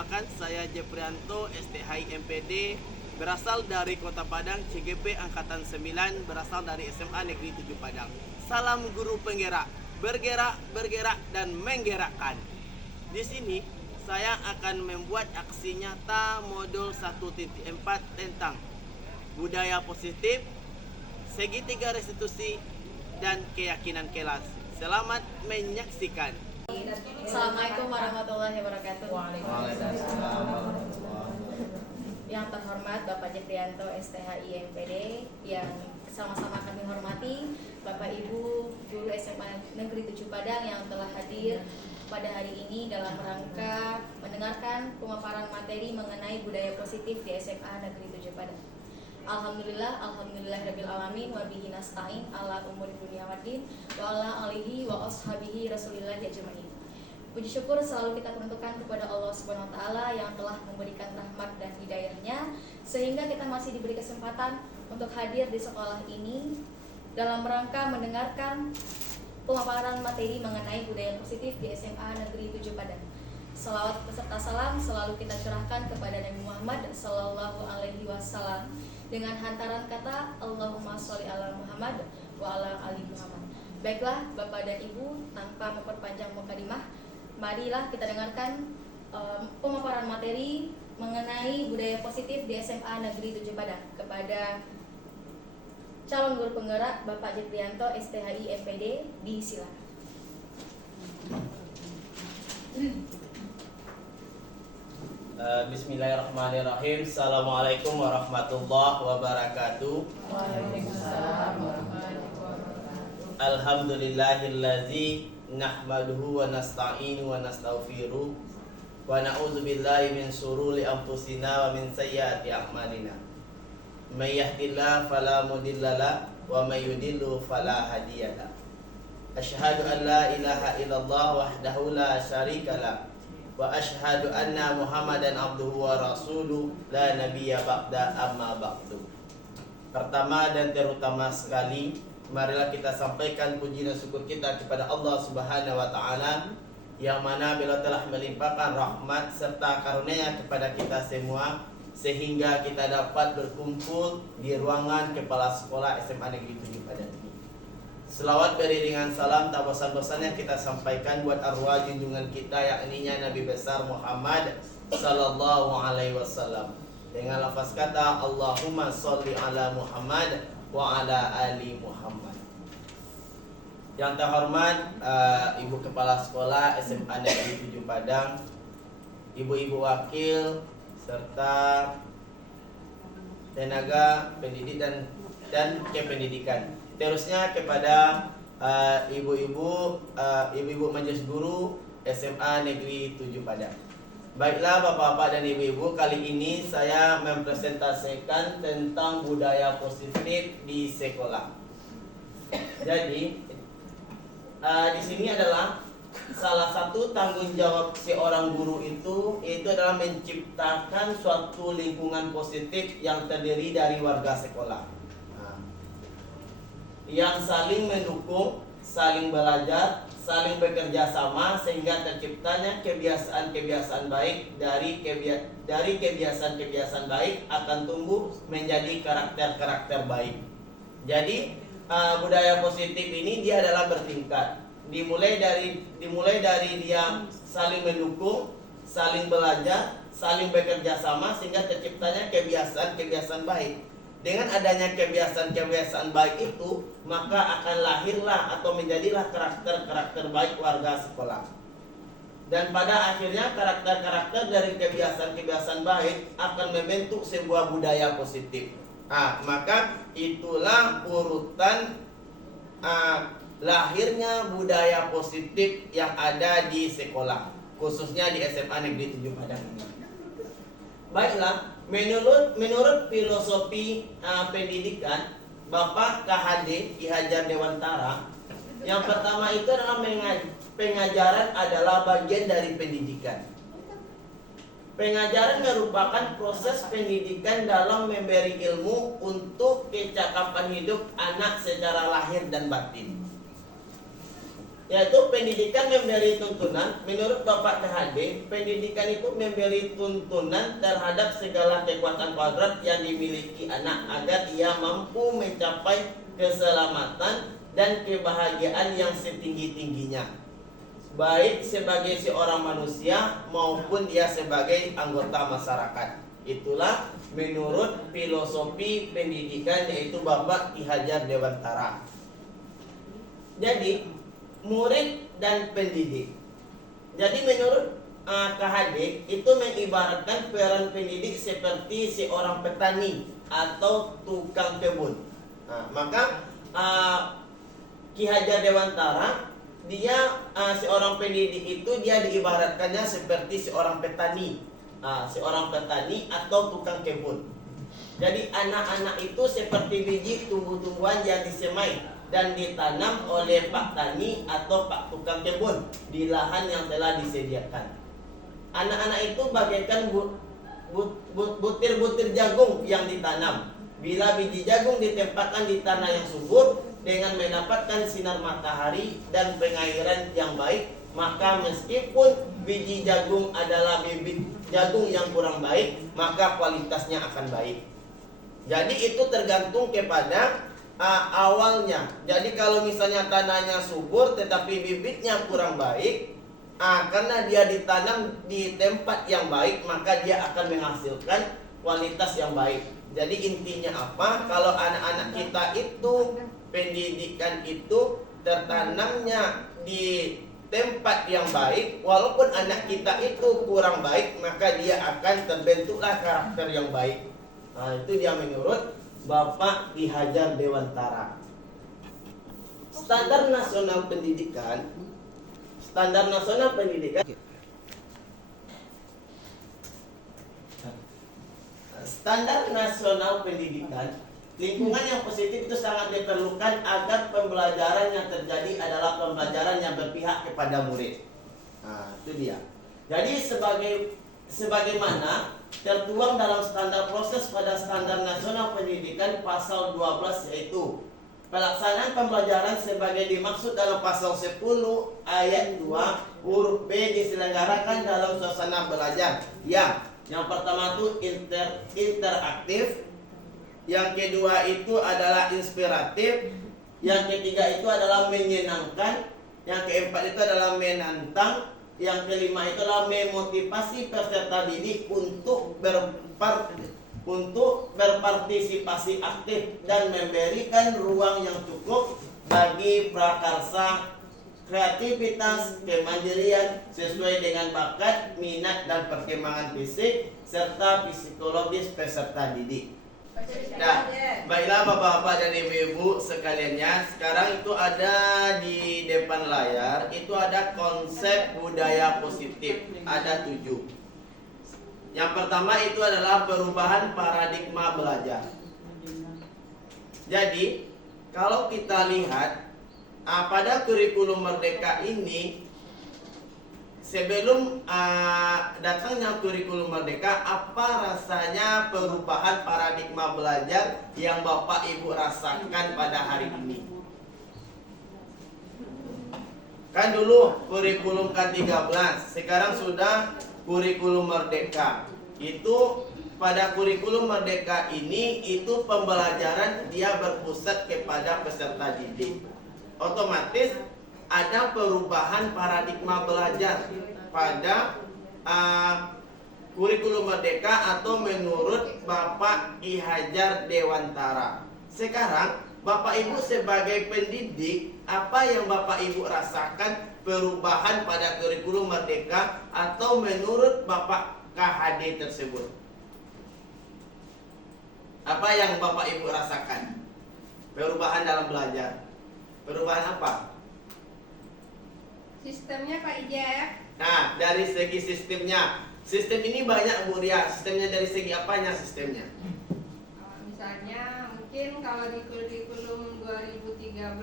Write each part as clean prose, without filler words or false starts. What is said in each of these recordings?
Perkenalkan, saya Jeprianto, STHI MPD, berasal dari Kota Padang, CGP Angkatan 9, berasal dari SMA Negeri 7 Padang. Salam guru penggerak, bergerak, bergerak, dan menggerakkan. Di sini, saya akan membuat aksi nyata modul 1.4 tentang budaya positif, segitiga restitusi, dan keyakinan kelas. Selamat menyaksikan. Assalamualaikum warahmatullahi wabarakatuh. Waalaikumsalam. Yang terhormat Bapak Jeprianto STHI MPD, yang sama-sama kami hormati Bapak Ibu guru SMA Negeri 7 Padang yang telah hadir pada hari ini dalam rangka mendengarkan pemaparan materi mengenai budaya positif di SMA Negeri 7 Padang. Alhamdulillahirabbil alamin wa bihi nasta'in ala umuri dunya waddin wa ala alihi wa ashabihi Rasulillah ajmain. Puji syukur selalu kita peruntukkan kepada Allah Subhanahu wa taala yang telah memberikan rahmat dan hidayahnya sehingga kita masih diberi kesempatan untuk hadir di sekolah ini dalam rangka mendengarkan pemaparan materi mengenai budaya positif di SMA Negeri 7 Padang. Salawat beserta salam selalu kita curahkan kepada Nabi Muhammad sallallahu alaihi wasallam dengan hantaran kata Allahumma sholli ala Muhammad wa ala ali Muhammad. Baiklah Bapak dan Ibu, tanpa memperpanjang mukadimah, marilah kita dengarkan pemaparan materi mengenai budaya positif di SMA Negeri 7 Padang kepada calon guru penggerak Bapak Jeprianto STHI MPD. Disilakan. Bismillahirrahmanirrahim. Assalamualaikum warahmatullahi wabarakatuh. Waalaikumsalam warahmatullahi wabarakatuh. Alhamdulillahillazi nahmaduhu wa nasta'inu wa nastaghfiruh wa na'udzu billahi min syururi anfusina wa min sayyiati a'malina. May yahdihillahu fala mudhillalah wa may yudhlil fala hadiyalah. Asyhadu an la ilaha illallah wahdahu la syarikalah wa asyhadu anna Muhammadan abduhu wa rasuluh la nabiyya ba'da amma ba'du. Pertama dan terutama sekali, marilah kita sampaikan puji dan syukur kita kepada Allah Subhanahu wa taala yang mana beliau telah melimpahkan rahmat serta karunia kepada kita semua sehingga kita dapat berkumpul di ruangan kepala sekolah SMA Negeri 7 Padang ini. Selawat beriringan salam tak bosan-bosannya kita sampaikan buat arwah junjungan kita yakninya Nabi besar Muhammad sallallahu alaihi wasallam dengan lafaz kata Allahumma sholli ala Muhammad wa ala ali Muhammad. Yang terhormat Ibu Kepala Sekolah SMA Negeri 7 Padang, Ibu-ibu wakil serta tenaga pendidik dan kependidikan. Terusnya kepada ibu-ibu majelis guru SMA Negeri 7 Padang. Baiklah Bapak-bapak dan Ibu-ibu, kali ini saya mempresentasikan tentang budaya positif di sekolah. Jadi di sini adalah salah satu tanggung jawab seorang guru itu yaitu adalah menciptakan suatu lingkungan positif yang terdiri dari warga sekolah yang saling mendukung, saling belajar, saling bekerja sama sehingga terciptanya kebiasaan-kebiasaan baik. Dari kebiasaan-kebiasaan baik akan tumbuh menjadi karakter-karakter baik. Jadi budaya positif ini dia adalah bertingkat. Dimulai dari dia saling mendukung, saling belajar, saling bekerja sama sehingga terciptanya kebiasaan-kebiasaan baik. Dengan adanya kebiasaan-kebiasaan baik itu, maka akan lahirlah atau menjadilah karakter-karakter baik warga sekolah. Dan pada akhirnya karakter-karakter dari kebiasaan-kebiasaan baik akan membentuk sebuah budaya positif. Maka itulah urutan lahirnya budaya positif yang ada di sekolah, khususnya di SMA Negeri 7 Padang ini. Baiklah, menurut filosofi pendidikan Bapak KHD Ki Hajar Dewantara, yang pertama itu adalah pengajaran adalah bagian dari pendidikan. Pengajaran merupakan proses pendidikan dalam memberi ilmu untuk kecakapan hidup anak secara lahir dan batin. yaitu pendidikan memberi tuntunan. Menurut Bapak KHD, pendidikan itu memberi tuntunan terhadap segala kekuatan kodrat yang dimiliki anak agar ia mampu mencapai keselamatan dan kebahagiaan yang setinggi-tingginya, baik sebagai seorang manusia maupun dia sebagai anggota masyarakat. Itulah menurut filosofi pendidikan, yaitu Bapak Ki Hajar Dewantara. Jadi murid dan pendidik. Jadi menurut KHD itu mengibaratkan peran pendidik seperti seorang petani atau tukang kebun. Nah, maka Ki Hajar Dewantara, dia seorang pendidik itu dia diibaratkannya seperti seorang petani, seorang petani atau tukang kebun. Jadi anak-anak itu seperti biji tumbuh-tumbuhan yang disemai dan ditanam oleh Pak Tani atau Pak Tukang Kebun di lahan yang telah disediakan. Anak-anak itu bagaikan butir-butir jagung yang ditanam. Bila biji jagung ditempatkan di tanah yang subur dengan mendapatkan sinar matahari dan pengairan yang baik, maka meskipun biji jagung adalah bibit jagung yang kurang baik, maka kualitasnya akan baik. Jadi itu tergantung kepada awalnya. Jadi kalau misalnya tanahnya subur tetapi bibitnya kurang baik, karena dia ditanam di tempat yang baik, maka dia akan menghasilkan kualitas yang baik. Jadi intinya apa? Kalau anak-anak kita itu pendidikan itu tertanamnya di tempat yang baik, walaupun anak kita itu kurang baik, maka dia akan terbentuklah karakter yang baik. Nah, itu dia menurut Bapak Ki Hajar Dewantara. Standar nasional pendidikan. Standar nasional pendidikan. Standar nasional pendidikan, lingkungan yang positif itu sangat diperlukan agar pembelajaran yang terjadi adalah pembelajaran yang berpihak kepada murid. Nah, itu dia. Jadi sebagaimana tertuang dalam standar proses pada standar nasional pendidikan pasal 12, yaitu pelaksanaan pembelajaran sebagai dimaksud dalam pasal 10 ayat 2 huruf B diselenggarakan dalam suasana belajar yang pertama itu interaktif, yang kedua itu adalah inspiratif, yang ketiga itu adalah menyenangkan, yang keempat itu adalah menantang, yang kelima itu adalah memotivasi peserta didik untuk berpartisipasi aktif dan memberikan ruang yang cukup bagi prakarsa, kreativitas, kemandirian sesuai dengan bakat, minat, dan perkembangan fisik serta psikologis peserta didik. Nah, baiklah Bapak-bapak dan Ibu-ibu sekaliannya, sekarang itu ada di depan layar, itu ada konsep budaya positif, ada 7. Yang pertama itu adalah perubahan paradigma belajar. Jadi, kalau kita lihat pada kurikulum Merdeka ini, sebelum datangnya kurikulum Merdeka, apa rasanya perubahan paradigma belajar yang Bapak Ibu rasakan pada hari ini? Kan dulu kurikulum K13, sekarang sudah kurikulum Merdeka. Itu pada kurikulum Merdeka ini, itu pembelajaran dia berpusat kepada peserta didik. Otomatis ada perubahan paradigma belajar pada kurikulum Merdeka atau menurut Bapak Ki Hajar Dewantara. Sekarang Bapak Ibu sebagai pendidik, apa yang Bapak Ibu rasakan perubahan pada kurikulum Merdeka atau menurut Bapak KHD tersebut? Apa yang Bapak Ibu rasakan? Perubahan dalam belajar. Perubahan apa? Sistemnya Pak Ijek. Nah, dari segi sistemnya. Sistem ini banyak Bu Ria. Sistemnya dari segi apanya sistemnya? Misalnya mungkin kalau di kurikulum 2013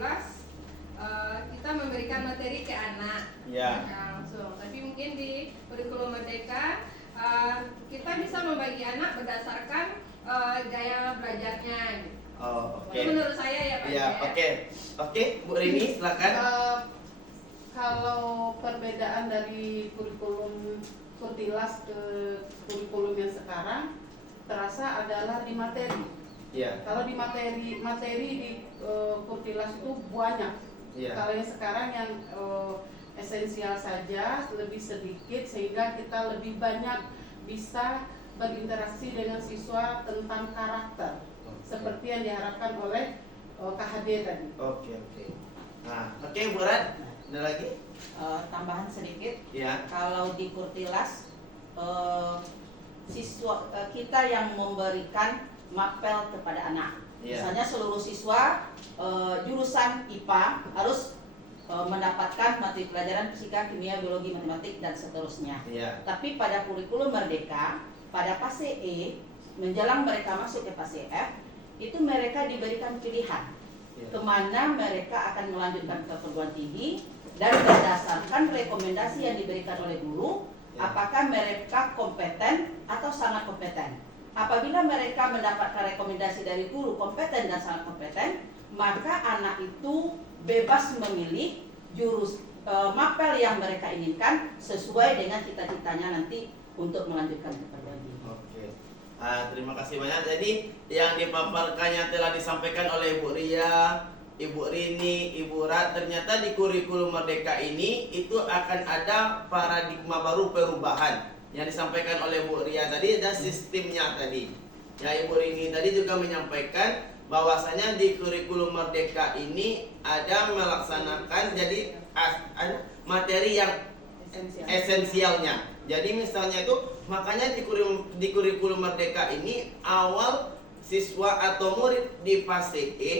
kita memberikan materi ke anak Ya. langsung. Tapi mungkin di kurikulum Merdeka kita bisa membagi anak berdasarkan gaya belajarnya. Gitu. Oh, oke. Itu menurut saya ya Pak Ya, Ijek. oke. Oke, Bu Rini silakan. Kalau perbedaan dari kurikulum Kurtilas ke kurikulum yang sekarang terasa adalah di materi. Iya. Kalau di materi di Kurtilas itu banyak. Iya. Kalau yang sekarang yang esensial saja, lebih sedikit, sehingga kita lebih banyak bisa berinteraksi dengan siswa tentang karakter, seperti yang diharapkan oleh KHD tadi. Oke. Nah, oke Bu Ran, ada lagi? Tambahan sedikit, Ya. kalau di Kurtilas siswa kita yang memberikan mapel kepada anak. Iya. Misalnya seluruh siswa jurusan IPA harus mendapatkan materi pelajaran fisika, kimia, biologi, matematik dan seterusnya. Iya. Tapi pada kurikulum Merdeka, pada fase E menjelang mereka masuk ke fase F, itu mereka diberikan pilihan Iya. kemana mereka akan melanjutkan ke perguruan tinggi, dan berdasarkan rekomendasi yang diberikan oleh guru, Ya. apakah mereka kompeten atau sangat kompeten. Apabila mereka mendapatkan rekomendasi dari guru kompeten dan sangat kompeten, maka anak itu bebas memilih mapel yang mereka inginkan sesuai dengan cita-citanya nanti untuk melanjutkan ke perguruan tinggi. Oke. Terima kasih banyak. Jadi yang dipaparkannya telah disampaikan oleh Ibu Ria, Ibu Rini, Ibu Rat, ternyata di kurikulum Merdeka ini itu akan ada paradigma baru perubahan yang disampaikan oleh Bu Ria tadi dan sistemnya tadi. Ya, Ibu Rini tadi juga menyampaikan bahwasanya di kurikulum Merdeka ini ada melaksanakan jadi ada materi yang esensialnya. Jadi misalnya itu makanya di kurikulum Merdeka ini awal siswa atau murid di fase E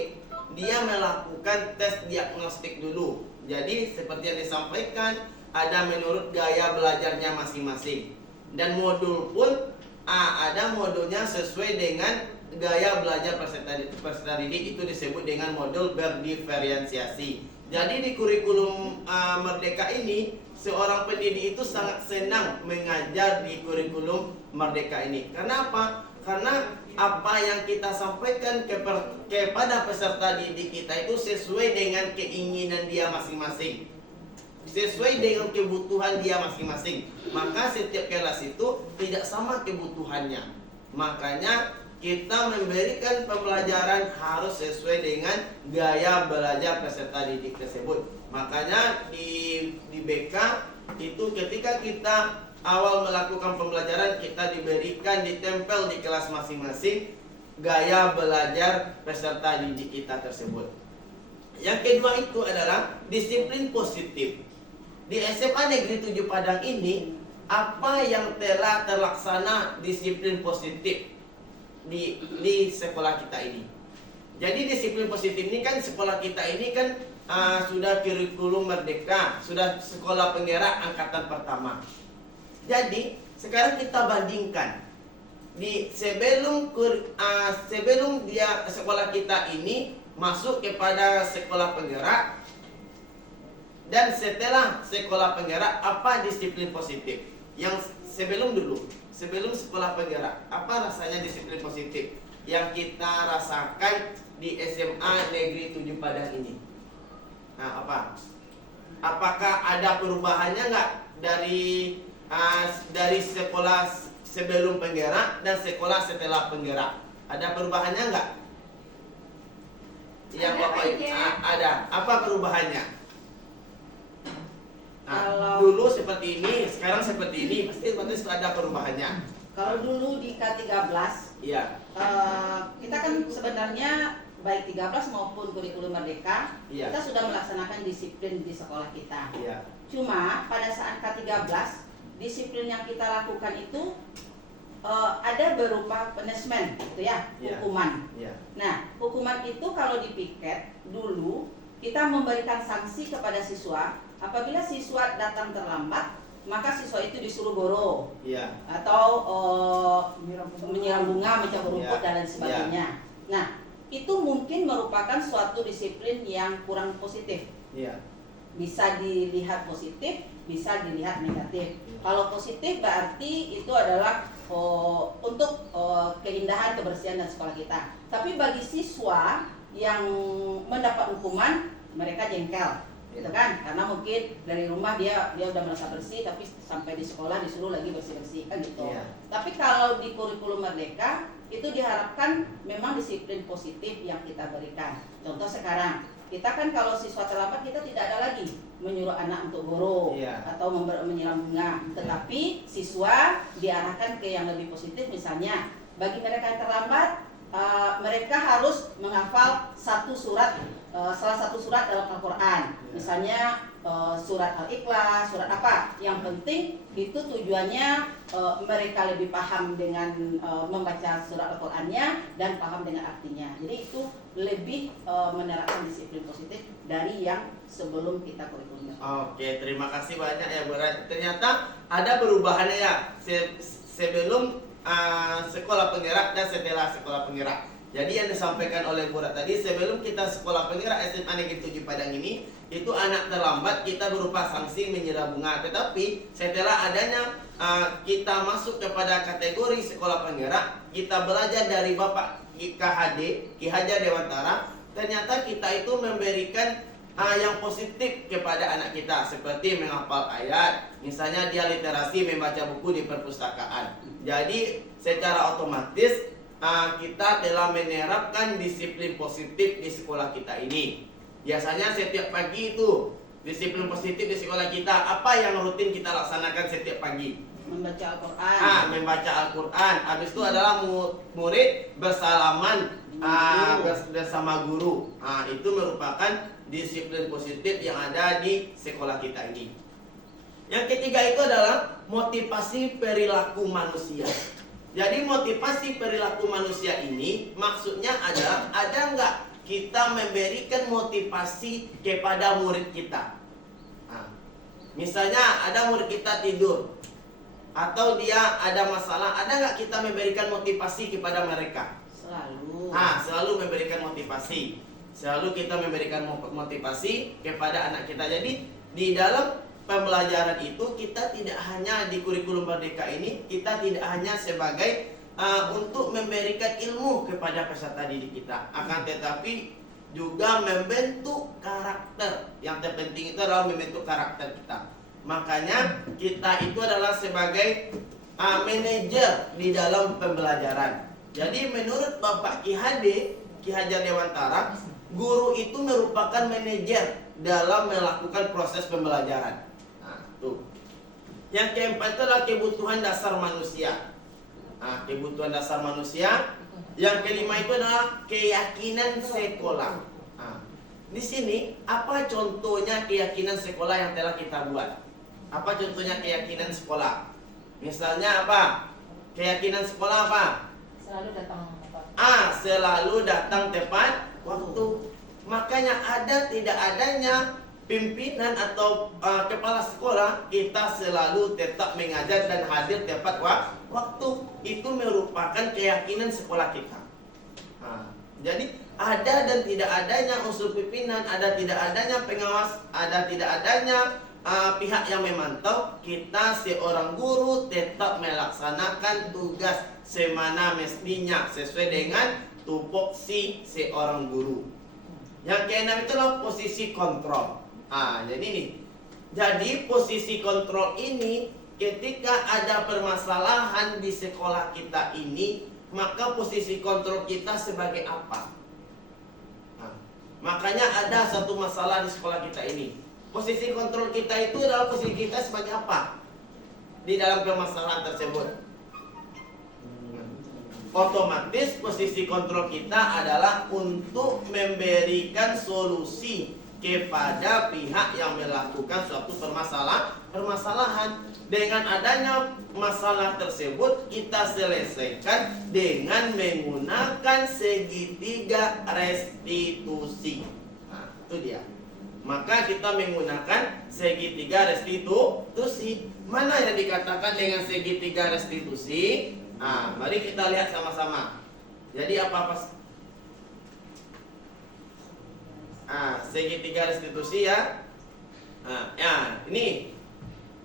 dia melakukan tes diagnostik dulu. Jadi seperti yang disampaikan ada menurut gaya belajarnya masing-masing. Dan modul pun ada modulnya sesuai dengan gaya belajar peserta didik, itu disebut dengan modul berdiferensiasi. Jadi di kurikulum Merdeka ini seorang pendidik itu sangat senang mengajar di kurikulum Merdeka ini. Karena apa? Karena apa yang kita sampaikan kepada peserta didik kita itu sesuai dengan keinginan dia masing-masing, sesuai dengan kebutuhan dia masing-masing. Maka setiap kelas itu tidak sama kebutuhannya. Makanya kita memberikan pembelajaran harus sesuai dengan gaya belajar peserta didik tersebut. Makanya di BK itu ketika kita awal melakukan pembelajaran, kita diberikan ditempel di kelas masing-masing gaya belajar peserta didik kita tersebut. Yang kedua itu adalah disiplin positif. Di SMA Negeri 7 Padang ini, apa yang telah terlaksana disiplin positif di sekolah kita ini. Jadi disiplin positif ini kan sekolah kita ini kan sudah kurikulum Merdeka, sudah sekolah penggerak angkatan pertama. Jadi sekarang kita bandingkan di sebelum dia sekolah kita ini masuk kepada sekolah penggerak dan setelah sekolah penggerak, apa disiplin positif yang sebelum sekolah penggerak, apa rasanya disiplin positif yang kita rasakan di SMA Negeri 7 Padang ini? Nah, apa? Apakah ada perubahannya nggak dari sekolah sebelum penggerak dan sekolah setelah penggerak? Ada perubahannya nggak? Yang Bapak ada. Apa perubahannya? Nah, dulu seperti ini, sekarang seperti ini, pasti ada perubahannya. Kalau dulu di K13, Iya. Kita kan sebenarnya baik 13 maupun kurikulum Merdeka, Iya. kita sudah melaksanakan disiplin di sekolah kita. Iya. Cuma pada saat K13, disiplin yang kita lakukan itu ada berupa punishment, gitu ya, Iya. hukuman. Iya. Nah, hukuman itu kalau di piket dulu kita memberikan sanksi kepada siswa. Apabila siswa datang terlambat, maka siswa itu disuruh goro Iya. atau menyiram bunga, mencampur rumput Iya. dan lain sebagainya. Nah, itu mungkin merupakan suatu disiplin yang kurang positif. Iya. Bisa dilihat positif, bisa dilihat negatif. Kalau positif berarti itu adalah untuk keindahan, kebersihan dan sekolah kita. Tapi bagi siswa yang mendapat hukuman, mereka jengkel. gitu kan? Karena mungkin dari rumah dia udah merasa bersih, tapi sampai di sekolah disuruh lagi bersih-bersih kan gitu. Iya. Tapi kalau di kurikulum Merdeka itu diharapkan memang disiplin positif yang kita berikan. Contoh sekarang, kita kan kalau siswa terlambat kita tidak ada lagi menyuruh anak untuk guru Iya. atau menyiram bunga, tetapi siswa diarahkan ke yang lebih positif. Misalnya bagi mereka yang terlambat, mereka harus menghafal salah satu surat dalam Al-Quran. Misalnya surat Al-Ikhlas, surat apa. Yang penting itu tujuannya mereka lebih paham dengan membaca surat Al-Qurannya dan paham dengan artinya. Jadi itu lebih menerapkan disiplin positif dari yang sebelum kita kurikulum. Oke, terima kasih banyak ya Bu Rat. Ternyata ada perubahannya ya sebelum sekolah penggerak dan setelah sekolah penggerak. Jadi yang disampaikan oleh Bu Rat tadi, sebelum kita sekolah penggerak SMA Negeri 7 Padang ini, itu anak terlambat kita berupa sanksi menyiram bunga. Tetapi setelah adanya kita masuk kepada kategori sekolah penggerak, kita belajar dari Bapak KHD, Ki Hajar Dewantara. Ternyata kita itu memberikan yang positif kepada anak kita, seperti menghafal ayat, misalnya dia literasi membaca buku di perpustakaan. Jadi secara otomatis kita telah menerapkan disiplin positif di sekolah kita ini. Biasanya setiap pagi itu disiplin positif di sekolah kita, apa yang rutin kita laksanakan setiap pagi? Membaca Al-Quran. Membaca Al-Quran. Habis itu adalah murid bersalaman bersama guru. Itu merupakan disiplin positif yang ada di sekolah kita ini. Yang ketiga itu adalah motivasi perilaku manusia. Jadi motivasi perilaku manusia ini maksudnya adalah ada nggak kita memberikan motivasi kepada murid kita. Misalnya ada murid kita tidur atau dia ada masalah, ada nggak kita memberikan motivasi kepada mereka? Selalu. Selalu memberikan motivasi. Selalu kita memberikan motivasi kepada anak kita. Jadi di dalam pembelajaran itu kita tidak hanya di kurikulum Merdeka ini, kita tidak hanya sebagai untuk memberikan ilmu kepada peserta didik kita, akan tetapi juga membentuk karakter. Yang terpenting itu adalah membentuk karakter kita. Makanya kita itu adalah sebagai manajer di dalam pembelajaran. Jadi menurut Bapak Ki Hajar Dewantara, guru itu merupakan manajer dalam melakukan proses pembelajaran. Tuh. Yang keempat itu adalah kebutuhan dasar manusia. Kebutuhan dasar manusia. Yang kelima itu adalah keyakinan sekolah. Di sini apa contohnya keyakinan sekolah yang telah kita buat? Apa contohnya keyakinan sekolah? Misalnya apa? Keyakinan sekolah apa? Selalu datang tepat. Selalu datang tepat waktu. Makanya ada tidak adanya pimpinan atau kepala sekolah, kita selalu tetap mengajar dan hadir tepat waktu. Itu merupakan keyakinan sekolah kita. Jadi ada dan tidak adanya unsur pimpinan, ada tidak adanya pengawas, ada tidak adanya pihak yang memantau, kita seorang guru tetap melaksanakan tugas semana mestinya sesuai dengan tupoksi seorang guru. Yang keenam itu adalah posisi kontrol. Jadi nih, jadi posisi kontrol ini ketika ada permasalahan di sekolah kita ini, maka posisi kontrol kita sebagai apa? Makanya ada satu masalah di sekolah kita ini. Posisi kontrol kita itu adalah posisi kita sebagai apa di dalam permasalahan tersebut? Otomatis posisi kontrol kita adalah untuk memberikan solusi kepada pihak yang melakukan suatu permasalahan. Dengan adanya masalah tersebut kita selesaikan dengan menggunakan segitiga restitusi. Itu dia. Maka kita menggunakan segitiga restitusi. Mana yang dikatakan dengan segitiga restitusi? Mari kita lihat sama-sama. Jadi apa-apa? Segitiga restitusi ya. Ini.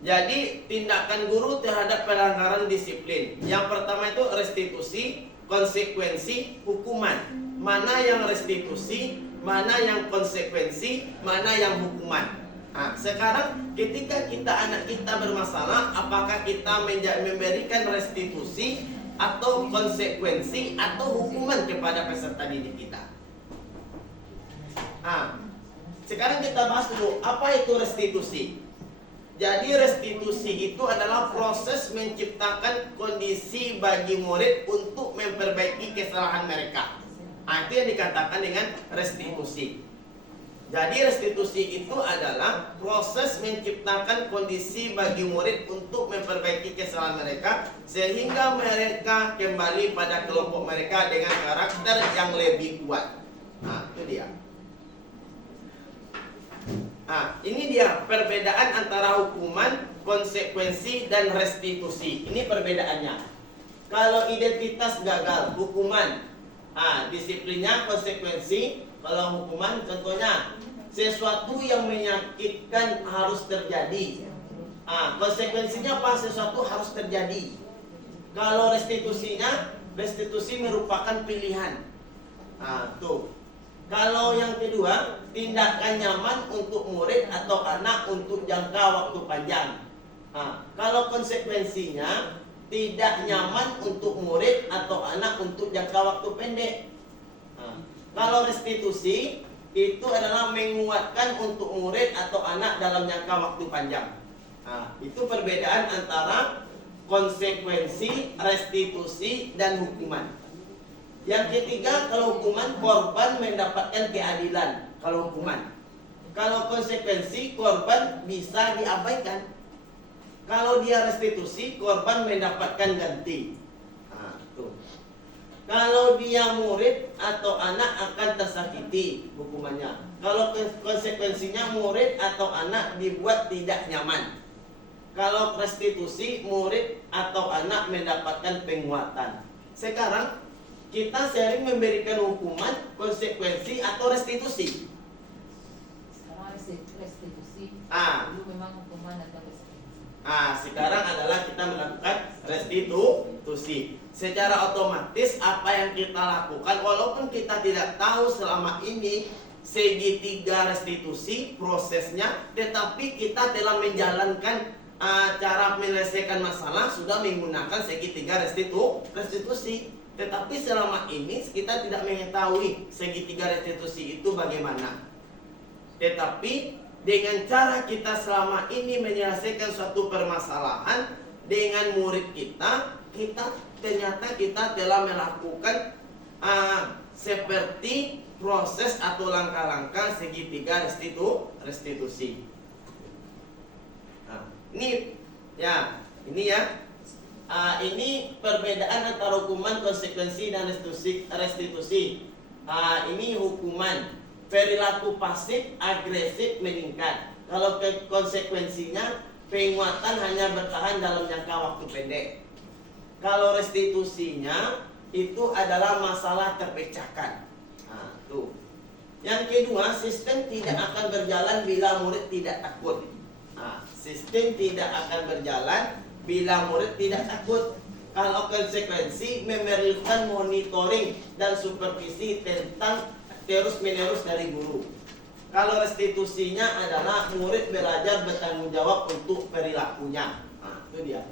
Jadi tindakan guru terhadap pelanggaran disiplin. Yang pertama itu restitusi, konsekuensi, hukuman. mana yang restitusi, mana yang konsekuensi, mana yang hukuman. Nah, sekarang ketika anak kita bermasalah, apakah kita memberikan restitusi atau konsekuensi atau hukuman kepada peserta didik kita? Nah, sekarang kita bahas dulu apa itu restitusi. Jadi restitusi itu adalah proses menciptakan kondisi bagi murid untuk memperbaiki kesalahan mereka. Nah, itu yang dikatakan dengan restitusi. Jadi restitusi itu adalah proses menciptakan kondisi bagi murid untuk memperbaiki kesalahan mereka sehingga mereka kembali pada kelompok mereka dengan karakter yang lebih kuat. Nah, itu dia. Nah, ini dia perbedaan antara hukuman, konsekuensi, dan restitusi. Ini perbedaannya. Kalau identitas gagal, hukuman. Disiplinnya konsekuensi. Kalau hukuman contohnya sesuatu yang menyakitkan harus terjadi. Konsekuensinya apa? Sesuatu harus terjadi. Kalau restitusinya, restitusi merupakan pilihan. Tuh. Kalau yang kedua, tindakan nyaman untuk murid atau anak untuk jangka waktu panjang. Kalau konsekuensinya, tidak nyaman untuk murid atau anak untuk jangka waktu pendek. Kalau restitusi itu adalah menguatkan untuk murid atau anak dalam jangka waktu panjang. Itu perbedaan antara konsekuensi, restitusi, dan hukuman. Yang ketiga, kalau hukuman korban mendapatkan keadilan. Kalau hukuman, kalau konsekuensi korban bisa diabaikan. Kalau dia restitusi, korban mendapatkan ganti. Tuh. Kalau dia murid atau anak akan tersakiti hukumannya. Kalau konsekuensinya murid atau anak dibuat tidak nyaman. Kalau restitusi, murid atau anak mendapatkan penguatan. Sekarang kita sering memberikan hukuman, konsekuensi atau restitusi. Sekarang restitusi. Dulu memang hukuman atau restitusi. Sekarang adalah kita melakukan restitusi. Secara otomatis apa yang kita lakukan, walaupun kita tidak tahu selama ini segitiga restitusi prosesnya, tetapi kita telah menjalankan cara menyelesaikan masalah sudah menggunakan segitiga restitusi. Tetapi selama ini kita tidak mengetahui segitiga restitusi itu bagaimana. Tetapi dengan cara kita selama ini menyelesaikan suatu permasalahan dengan murid kita ternyata kita telah melakukan seperti proses atau langkah-langkah segitiga restitusi. Ini ya. Ini perbedaan antara hukuman, konsekuensi, dan restitusi. Ini hukuman, perilaku pasif, agresif meningkat. Kalau konsekuensinya, penguatan hanya bertahan dalam jangka waktu pendek. Kalau restitusinya, itu adalah masalah terpecahkan. Tuh. Yang kedua, sistem tidak akan berjalan bila murid tidak takut. Sistem tidak akan berjalan bila murid tidak takut. Kalau konsekuensi memerlukan monitoring dan supervisi tentang terus-menerus dari guru. Kalau restitusinya adalah murid belajar bertanggung jawab untuk perilakunya. Itu dia.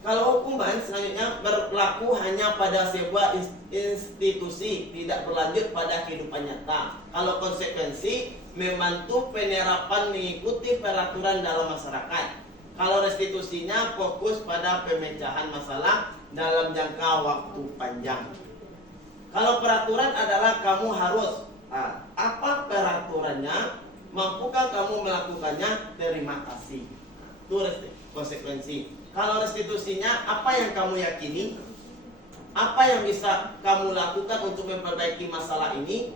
Kalau hukuman selanjutnya berlaku hanya pada sebuah institusi, tidak berlanjut pada kehidupan nyata. Kalau konsekuensi membantu penerapan mengikuti peraturan dalam masyarakat. Kalau restitusinya fokus pada pemecahan masalah dalam jangka waktu panjang. Kalau peraturan adalah kamu harus, apa peraturannya? Mampukah kamu melakukannya? Terima kasih. Itu konsekuensi. Kalau restitusinya, apa yang kamu yakini? Apa yang bisa kamu lakukan untuk memperbaiki masalah ini?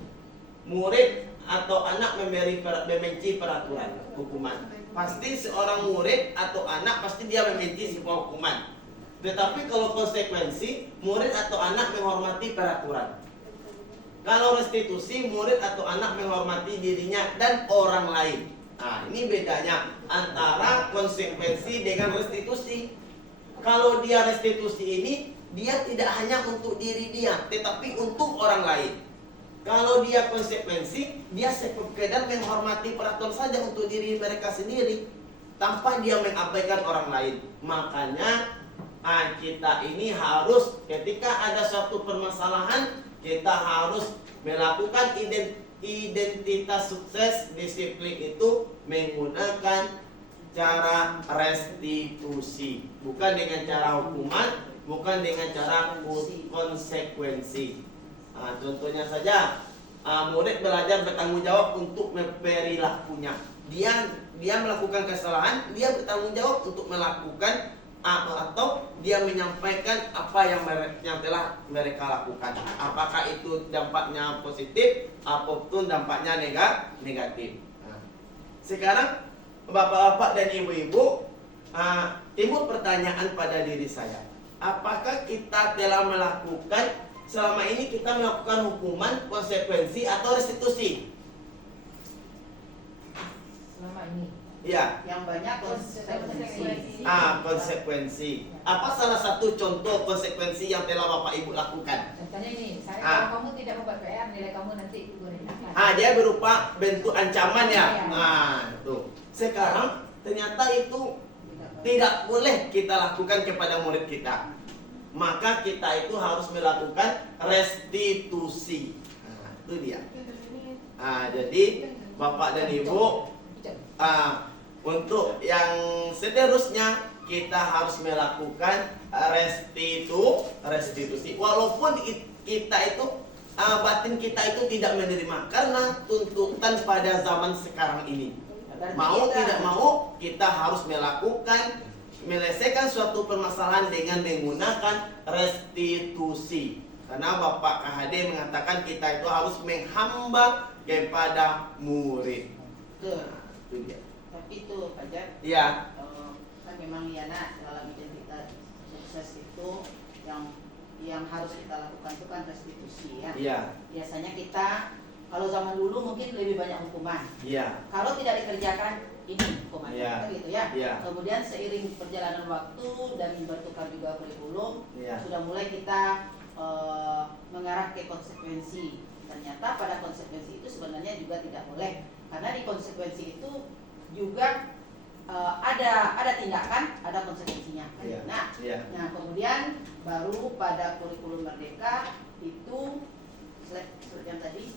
Murid atau anak membenci peraturan hukuman. Pasti seorang murid atau anak pasti dia membenci sebuah hukuman. Tetapi kalau konsekuensi, murid atau anak menghormati peraturan. Kalau restitusi, murid atau anak menghormati dirinya dan orang lain. Ini bedanya antara konsekuensi dengan restitusi. Kalau dia restitusi ini, dia tidak hanya untuk diri dia, tetapi untuk orang lain. Kalau dia konsekuensi, dia sekedar menghormati peraturan saja untuk diri mereka sendiri tanpa dia mengabaikan orang lain. Makanya kita ini harus ketika ada suatu permasalahan, kita harus melakukan identitas sukses disiplin itu menggunakan cara restitusi, bukan dengan cara hukuman, bukan dengan cara konsekuensi. Contohnya saja, murid belajar bertanggung jawab untuk perilakunya. Dia melakukan kesalahan, dia bertanggung jawab untuk melakukan atau dia menyampaikan apa yang telah mereka lakukan. Apakah itu dampaknya positif ataupun dampaknya negatif. Sekarang bapak-bapak dan ibu-ibu, timbul pertanyaan pada diri saya. Apakah kita telah melakukan selama ini kita melakukan hukuman, konsekuensi atau restitusi? Selama ini. Ya. Yang banyak konsekuensi. Konsekuensi. Apa salah satu contoh konsekuensi yang telah Bapak Ibu lakukan? Contohnya ini, kalau kamu tidak membuat PR, nilai kamu nanti kurang. Dia berupa bentuk ancaman ya. Iya. Tuh. Sekarang ternyata itu tidak boleh kita lakukan kepada murid kita. Maka kita itu harus melakukan restitusi. Itu dia. Jadi Bapak dan Ibu, untuk yang seterusnya kita harus melakukan restitusi. Walaupun kita itu batin kita itu tidak menerima karena tuntutan pada zaman sekarang ini. Mau tidak mau kita harus menyelesaikan suatu permasalahan dengan menggunakan restitusi. Karena Bapak KHD mengatakan kita itu harus menghamba kepada murid. Itu dia. Tapi itu Fajar, Iya. kan memang Yana dalam identitas sukses itu yang harus kita lakukan itu kan restitusi ya. Iya. Biasanya kita kalau zaman dulu mungkin lebih banyak hukuman. Iya. Kalau tidak dikerjakan ini hukuman, Iya. gitu ya. Iya. Kemudian seiring perjalanan waktu dan bertukar juga kurikulum, Iya. sudah mulai kita mengarah ke konsekuensi. Ternyata pada konsekuensi itu sebenarnya juga tidak boleh, karena di konsekuensi itu juga ada tindakan, ada konsekuensinya. Iya. Nah, Iya. kemudian baru pada kurikulum Merdeka itu slide yang tadi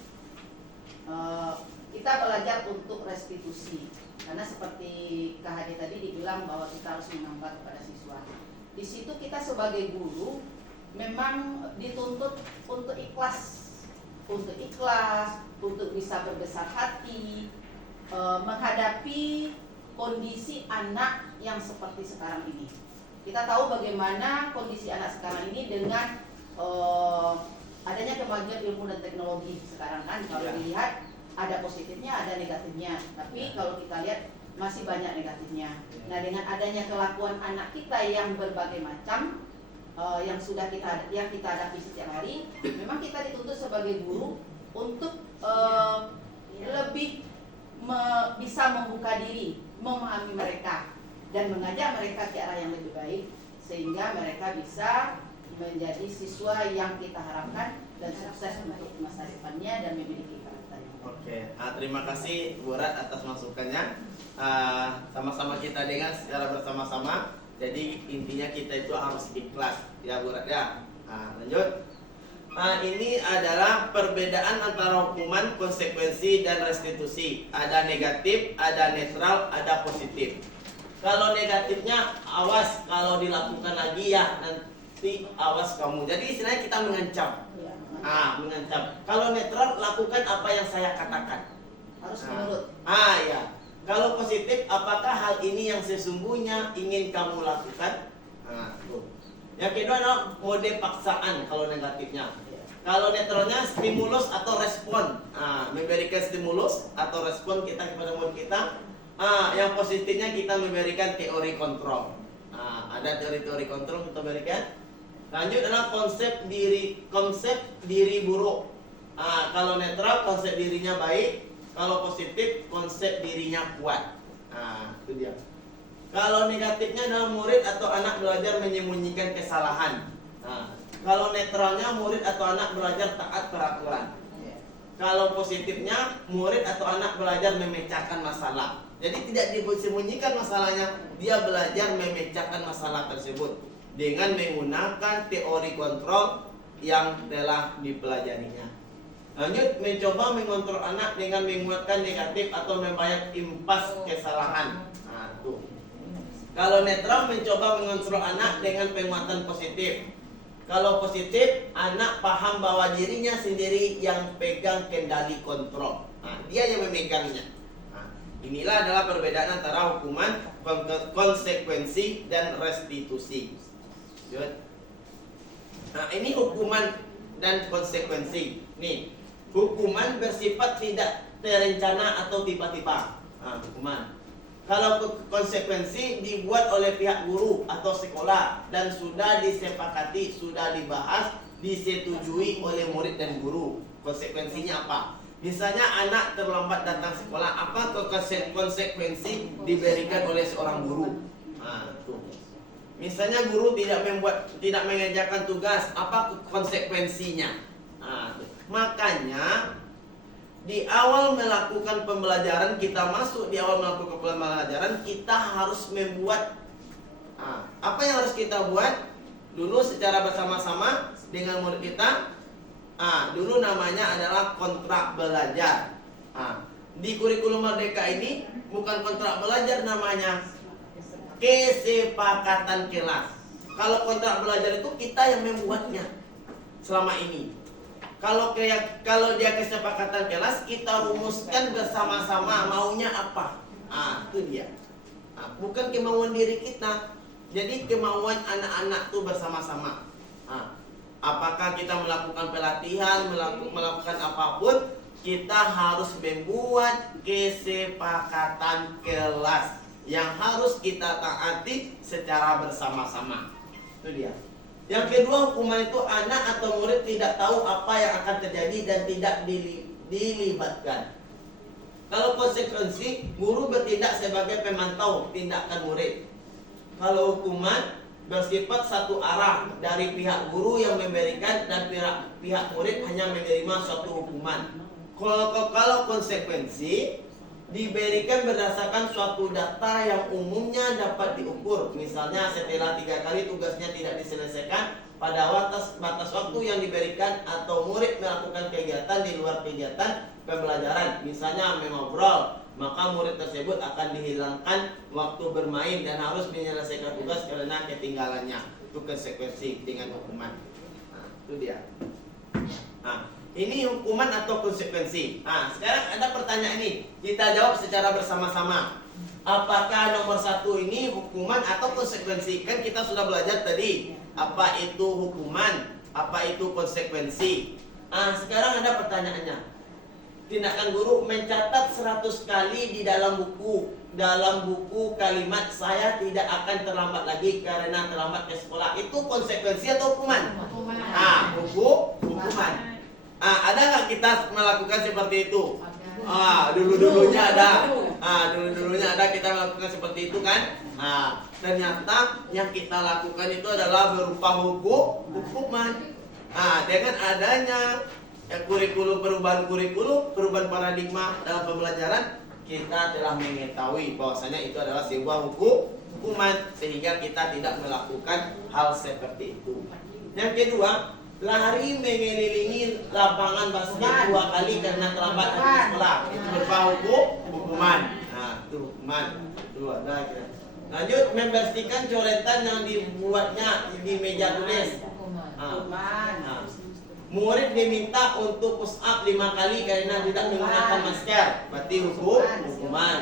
kita belajar untuk restitusi, karena seperti KHD tadi dibilang bahwa kita harus menghambat kepada siswa. Di situ kita sebagai guru memang dituntut untuk ikhlas, untuk bisa berbesar hati menghadapi kondisi anak yang seperti sekarang ini. Kita tahu bagaimana kondisi anak sekarang ini dengan adanya kemajuan ilmu dan teknologi sekarang kan. Kalau dilihat ada positifnya, ada negatifnya. Tapi kalau kita lihat masih banyak negatifnya. Nah, dengan adanya kelakuan anak kita yang berbagai macam, yang kita hadapi setiap hari, memang kita dituntut sebagai guru untuk lebih bisa membuka diri, memahami mereka dan mengajak mereka ke arah yang lebih baik, sehingga mereka bisa menjadi siswa yang kita harapkan dan sukses untuk masa depannya dan memiliki karakter yang baik. Oke, terima kasih Bu Rat atas masukannya. Sama-sama kita dengar secara bersama-sama. Jadi intinya kita itu harus ikhlas, ya Bu Rat ya. Lanjut. Ini adalah perbedaan antara hukuman, konsekuensi, dan restitusi. Ada negatif, ada netral, ada positif. Kalau negatifnya, awas kalau dilakukan lagi ya nanti awas kamu. Jadi istilahnya kita mengancam. Mengancam. Kalau netral, lakukan apa yang saya katakan. Harus menurut. Ya. Kalau positif, apakah hal ini yang sesungguhnya ingin kamu lakukan? Tuh. Yang kedua adalah mode paksaan kalau negatifnya. Kalau netralnya stimulus atau respon. Memberikan stimulus atau respon kita kepada murid kita. Yang positifnya kita memberikan teori kontrol. Ada teori-teori kontrol kita berikan. Lanjut adalah konsep diri buruk. Kalau netral konsep dirinya baik. Kalau positif konsep dirinya kuat. Itu dia. Kalau negatifnya adalah murid atau anak belajar menyembunyikan kesalahan. Kalau netralnya murid atau anak belajar taat peraturan. Kalau positifnya, murid atau anak belajar memecahkan masalah. Jadi tidak disembunyikan masalahnya, dia belajar memecahkan masalah tersebut dengan menggunakan teori kontrol yang telah dipelajarinya. Lanjut, mencoba mengontrol anak dengan menguatkan negatif atau membayar impas kesalahan. Nah, tuh. Kalau netral, mencoba mengontrol anak dengan penguatan positif. Kalau positif, anak paham bahwa dirinya sendiri yang pegang kendali kontrol. Nah, dia yang memegangnya. Nah, inilah adalah perbedaan antara hukuman, konsekuensi, dan restitusi. Nah, ini hukuman dan konsekuensi. Nih, hukuman bersifat tidak terencana atau tiba-tiba. Nah, hukuman. Kalau konsekuensi dibuat oleh pihak guru atau sekolah dan sudah disepakati, sudah dibahas, disetujui oleh murid dan guru. Konsekuensinya apa? Misalnya anak terlambat datang sekolah, apa konsekuensi diberikan oleh seorang guru? Nah, tuh. Misalnya guru tidak mengerjakan tugas, apa konsekuensinya? Nah, tuh. Makanya di awal melakukan pembelajaran, kita masuk di awal melakukan pembelajaran, kita harus membuat apa yang harus kita buat dulu secara bersama-sama dengan murid kita. Dulu namanya adalah kontrak belajar. Di kurikulum Merdeka ini bukan kontrak belajar, namanya kesepakatan kelas. Kalau kontrak belajar itu kita yang membuatnya selama ini. Kalau dia kesepakatan kelas, kita rumuskan bersama-sama maunya apa. Itu dia. Bukan kemauan diri kita. Jadi kemauan anak-anak itu bersama-sama. Apakah kita melakukan pelatihan, melakukan apapun, kita harus membuat kesepakatan kelas yang harus kita taati secara bersama-sama. Itu dia. Yang kedua, hukuman itu anak atau murid tidak tahu apa yang akan terjadi dan tidak dilibatkan. Kalau konsekuensi, guru bertindak sebagai pemantau tindakan murid. Kalau hukuman bersifat satu arah dari pihak guru yang memberikan dan pihak murid hanya menerima suatu hukuman. Kalau konsekuensi diberikan berdasarkan suatu data yang umumnya dapat diukur. Misalnya setelah 3 kali tugasnya tidak diselesaikan pada batas waktu yang diberikan, atau murid melakukan kegiatan di luar kegiatan pembelajaran, misalnya mengobrol, maka murid tersebut akan dihilangkan waktu bermain dan harus menyelesaikan tugas karena ketinggalannya. Itu konsekuensi dengan hukuman. Itu dia. Ini hukuman atau konsekuensi. Sekarang ada pertanyaan ini, kita jawab secara bersama-sama. Apakah nomor 1 ini hukuman atau konsekuensi? Kan kita sudah belajar tadi apa itu hukuman, apa itu konsekuensi. Sekarang ada pertanyaannya. Tindakan guru mencatat 100 kali di dalam buku kalimat "saya tidak akan terlambat lagi karena terlambat ke sekolah." Itu konsekuensi atau hukuman? Hukuman. Ada nggak kita melakukan seperti itu? Dulu-dulunya ada. Dulu-dulunya ada kita melakukan seperti itu kan? Ternyata yang kita lakukan itu adalah berupa hukuman. Dengan adanya perubahan perubahan paradigma dalam pembelajaran, kita telah mengetahui bahwasanya itu adalah sebuah hukuman, sehingga kita tidak melakukan hal seperti itu. Yang kedua, lari mengelilingi lapangan basket 2 kali karena terlambat ke sekolah. Itu berupa hukuman. Itu hukuman. Lanjut, membersihkan coretan yang dibuatnya di meja tulis. Murid diminta untuk push up 5 kali karena tidak menggunakan masker. Berarti hukuman.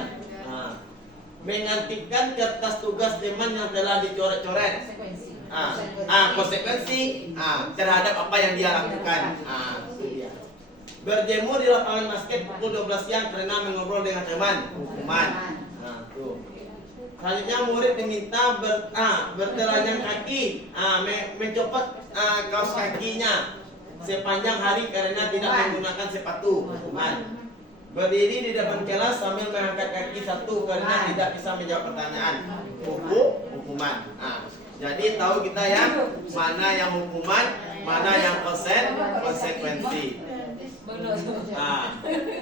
Mengantikan kertas tugas teman yang telah dicoret-coret. Konsekuensi terhadap apa yang dia lakukan. Itu dia. Berjemur di lapangan basket pukul 12 siang karena mengobrol dengan teman. Hukuman. Tuh. Selanjutnya, murid diminta bertelanjang kaki, mencopot kaos kakinya sepanjang hari karena tidak menggunakan sepatu. Hukuman. Berdiri di depan kelas sambil mengangkat kaki 1 karena tidak bisa menjawab pertanyaan. Hukuman. Jadi tahu kita ya mana yang hukuman, mana yang konsekuensi.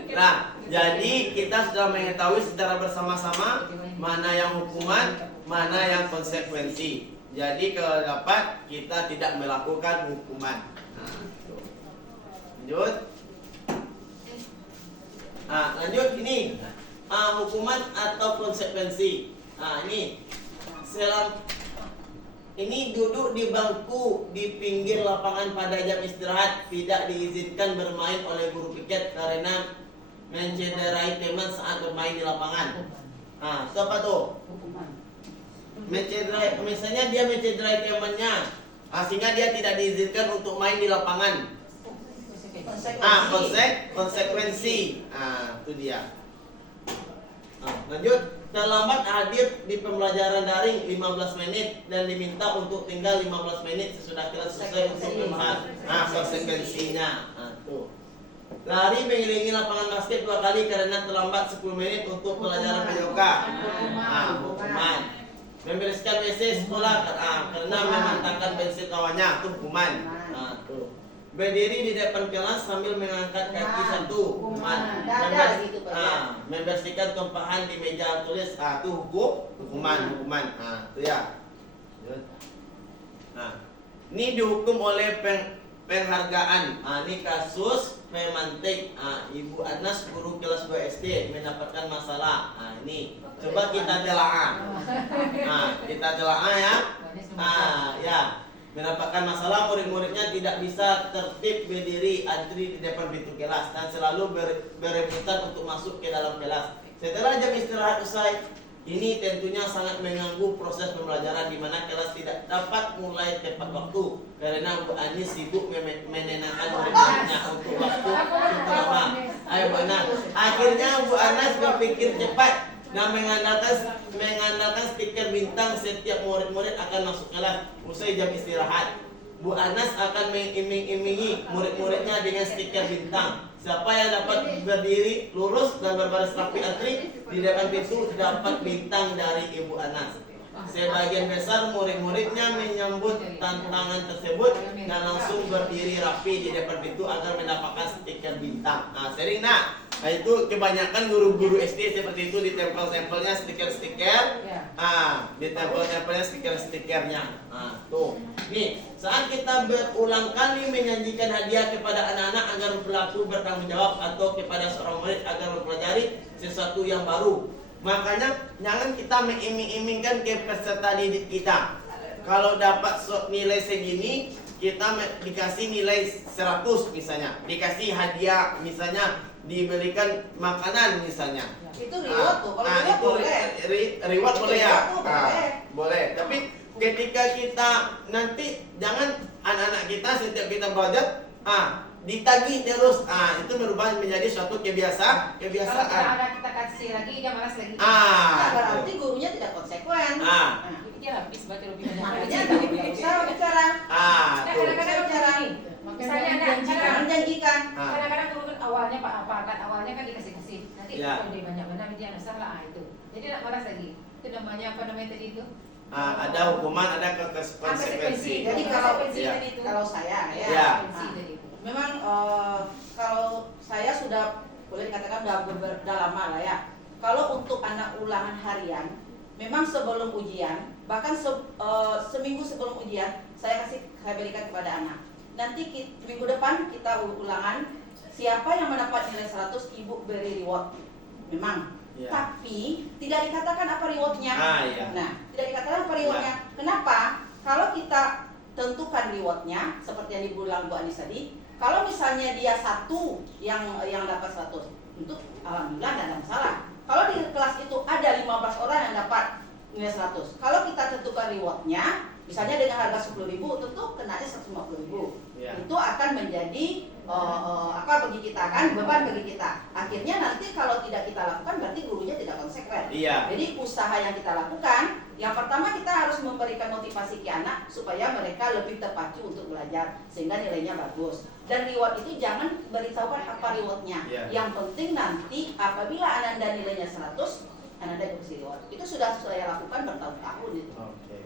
Nah, jadi kita sudah mengetahui secara bersama-sama mana yang hukuman, mana yang konsekuensi. Jadi kalau dapat kita tidak melakukan hukuman. Nah, tuh. Lanjut. Nah, lanjut ini hukuman atau konsekuensi. Nah, ini duduk di bangku di pinggir lapangan pada jam istirahat tidak diizinkan bermain oleh guru piket karena mencederai teman saat bermain di lapangan. Nah, siapa tuh? Hukuman. Mencederai, misalnya dia mencederai temannya, sehingga dia tidak diizinkan untuk main di lapangan. Konsekuensi. Itu dia. Lanjut. Terlambat hadir di pembelajaran daring 15 menit dan diminta untuk tinggal 15 menit sesudah kelas selesai untuk membahas. Konsekuensinya. Tuh. Lari mengelilingi lapangan basket 2 kali karena terlambat 10 menit untuk pelajaran PJOK. Hukuman. Membereskan WC sekolah karena memantapkan pensil kawannya. Itu hukuman. Tuh. Berdiri di depan kelas sambil mengangkat kaki satu. Hukuman. Membersihkan tumpahan di meja tulis. Itu hukuman. Itu ya. Nah, ini dihukum oleh penghargaan. Ini kasus pemantik. Ibu Anas guru kelas 2 SD mendapatkan masalah. Ini coba kita telaah. Kita telaah ya. Ya. Mendapatkan masalah, murid-muridnya tidak bisa tertib berdiri antri di depan pintu kelas dan selalu berebutan untuk masuk ke dalam kelas. Setelah jam istirahat usai, ini tentunya sangat mengganggu proses pembelajaran di mana kelas tidak dapat mulai tepat waktu karena Bu Ani sibuk menenangkan murid-muridnya untuk waktu terlama. Ayo Bu Anas. Akhirnya Bu Anas berpikir cepat dan mengandalkan stiker bintang setiap murid-murid akan masuk kelas usai jam istirahat. Bu Anas akan mengiming-imingi murid-muridnya dengan stiker bintang. Siapa yang dapat berdiri lurus dan berbaris rapi antri di depan pintu dapat bintang dari Ibu Anas. Sebagian besar murid-muridnya menyambut tantangan tersebut dan langsung berdiri rapi di depan pintu agar mendapatkan stiker bintang. Sering nak. Nah, itu kebanyakan guru-guru SD seperti itu ditempel-tempelnya stiker-stiker. Ditempel-tempelnya stiker-stikernya. Tuh. Nih, saat kita berulang kali menjanjikan hadiah kepada anak-anak agar berlaku bertanggung jawab atau kepada seorang murid agar mempelajari sesuatu yang baru, makanya jangan kita mengiming-imingkan ke peserta didik kita. Kalau dapat nilai segini, kita dikasih nilai 100 misalnya, dikasih hadiah misalnya, diberikan makanan misalnya. Itu reward tuh. Kalau reward boleh. Reward boleh ya? Boleh. Boleh. Tapi ketika kita nanti jangan anak-anak kita setiap kita belajar ditagih terus, itu merubah menjadi suatu kebiasaan. Kalau anak kita kasih lagi, dia malas lagi. Berarti gurunya tidak konsekuen. Dia habis berarti lebih banyak. Makanya tidak usah bicara. Tuh. Kadang-kadang bicara. Misalnya Menjanjikan. kadang-kadang guru kan awalnya awalnya kan dikasih nanti Ya. kalau dia banyak benar dia nggak salah itu. Jadi nak malas lagi. Itu namanya apa namanya tadi itu? Ada hukuman, ada konsekuensi. Jadi kalau saya Ya. memang kalau saya sudah boleh dikatakan udah lama lah ya. Kalau untuk anak ulangan harian, memang sebelum ujian, bahkan seminggu sebelum ujian, saya berikan kepada anak. Nanti minggu depan kita ulangan, siapa yang mendapat nilai 100, ibu beri reward. Memang. Ya. Tapi tidak dikatakan apa rewardnya. Iya. Nah, tidak dikatakan apa rewardnya. Kenapa? Kalau kita tentukan rewardnya, seperti yang dibilang Bu Anis tadi, kalau misalnya dia satu yang dapat 100, untuk alhamdulillah tidak ada masalah. Kalau di kelas itu ada 15 orang yang dapat nilai 100, kalau kita tentukan rewardnya, misalnya dengan harga 10.000, tentu kenanya 150.000. Ya. Itu akan menjadi bagi kita kan, beban bagi kita. Akhirnya nanti kalau tidak kita lakukan berarti gurunya tidak konsekuen. Iya. Jadi usaha yang kita lakukan, yang pertama kita harus memberikan motivasi ke anak supaya mereka lebih terpacu untuk belajar sehingga nilainya bagus. Dan reward itu jangan beritahukan apa rewardnya. Iya. Yang penting nanti apabila Ananda nilainya 100, Ananda dikasih reward. Itu sudah saya lakukan bertahun-tahun itu. Oke.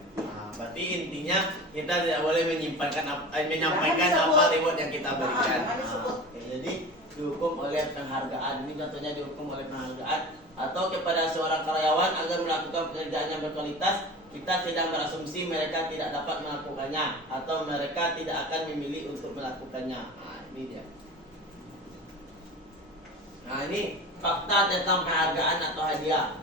Berarti intinya kita tidak boleh menyampaikan Jangan disebut. apa reward yang kita berikan. Jangan disebut. Oke, jadi dihukum oleh penghargaan. Ini contohnya dihukum oleh penghargaan. Atau kepada seorang karyawan agar melakukan pekerjaan yang berkualitas, kita tidak berasumsi mereka tidak dapat melakukannya atau mereka tidak akan memilih untuk melakukannya. Nah, ini dia. Nah, ini fakta tentang penghargaan atau hadiah.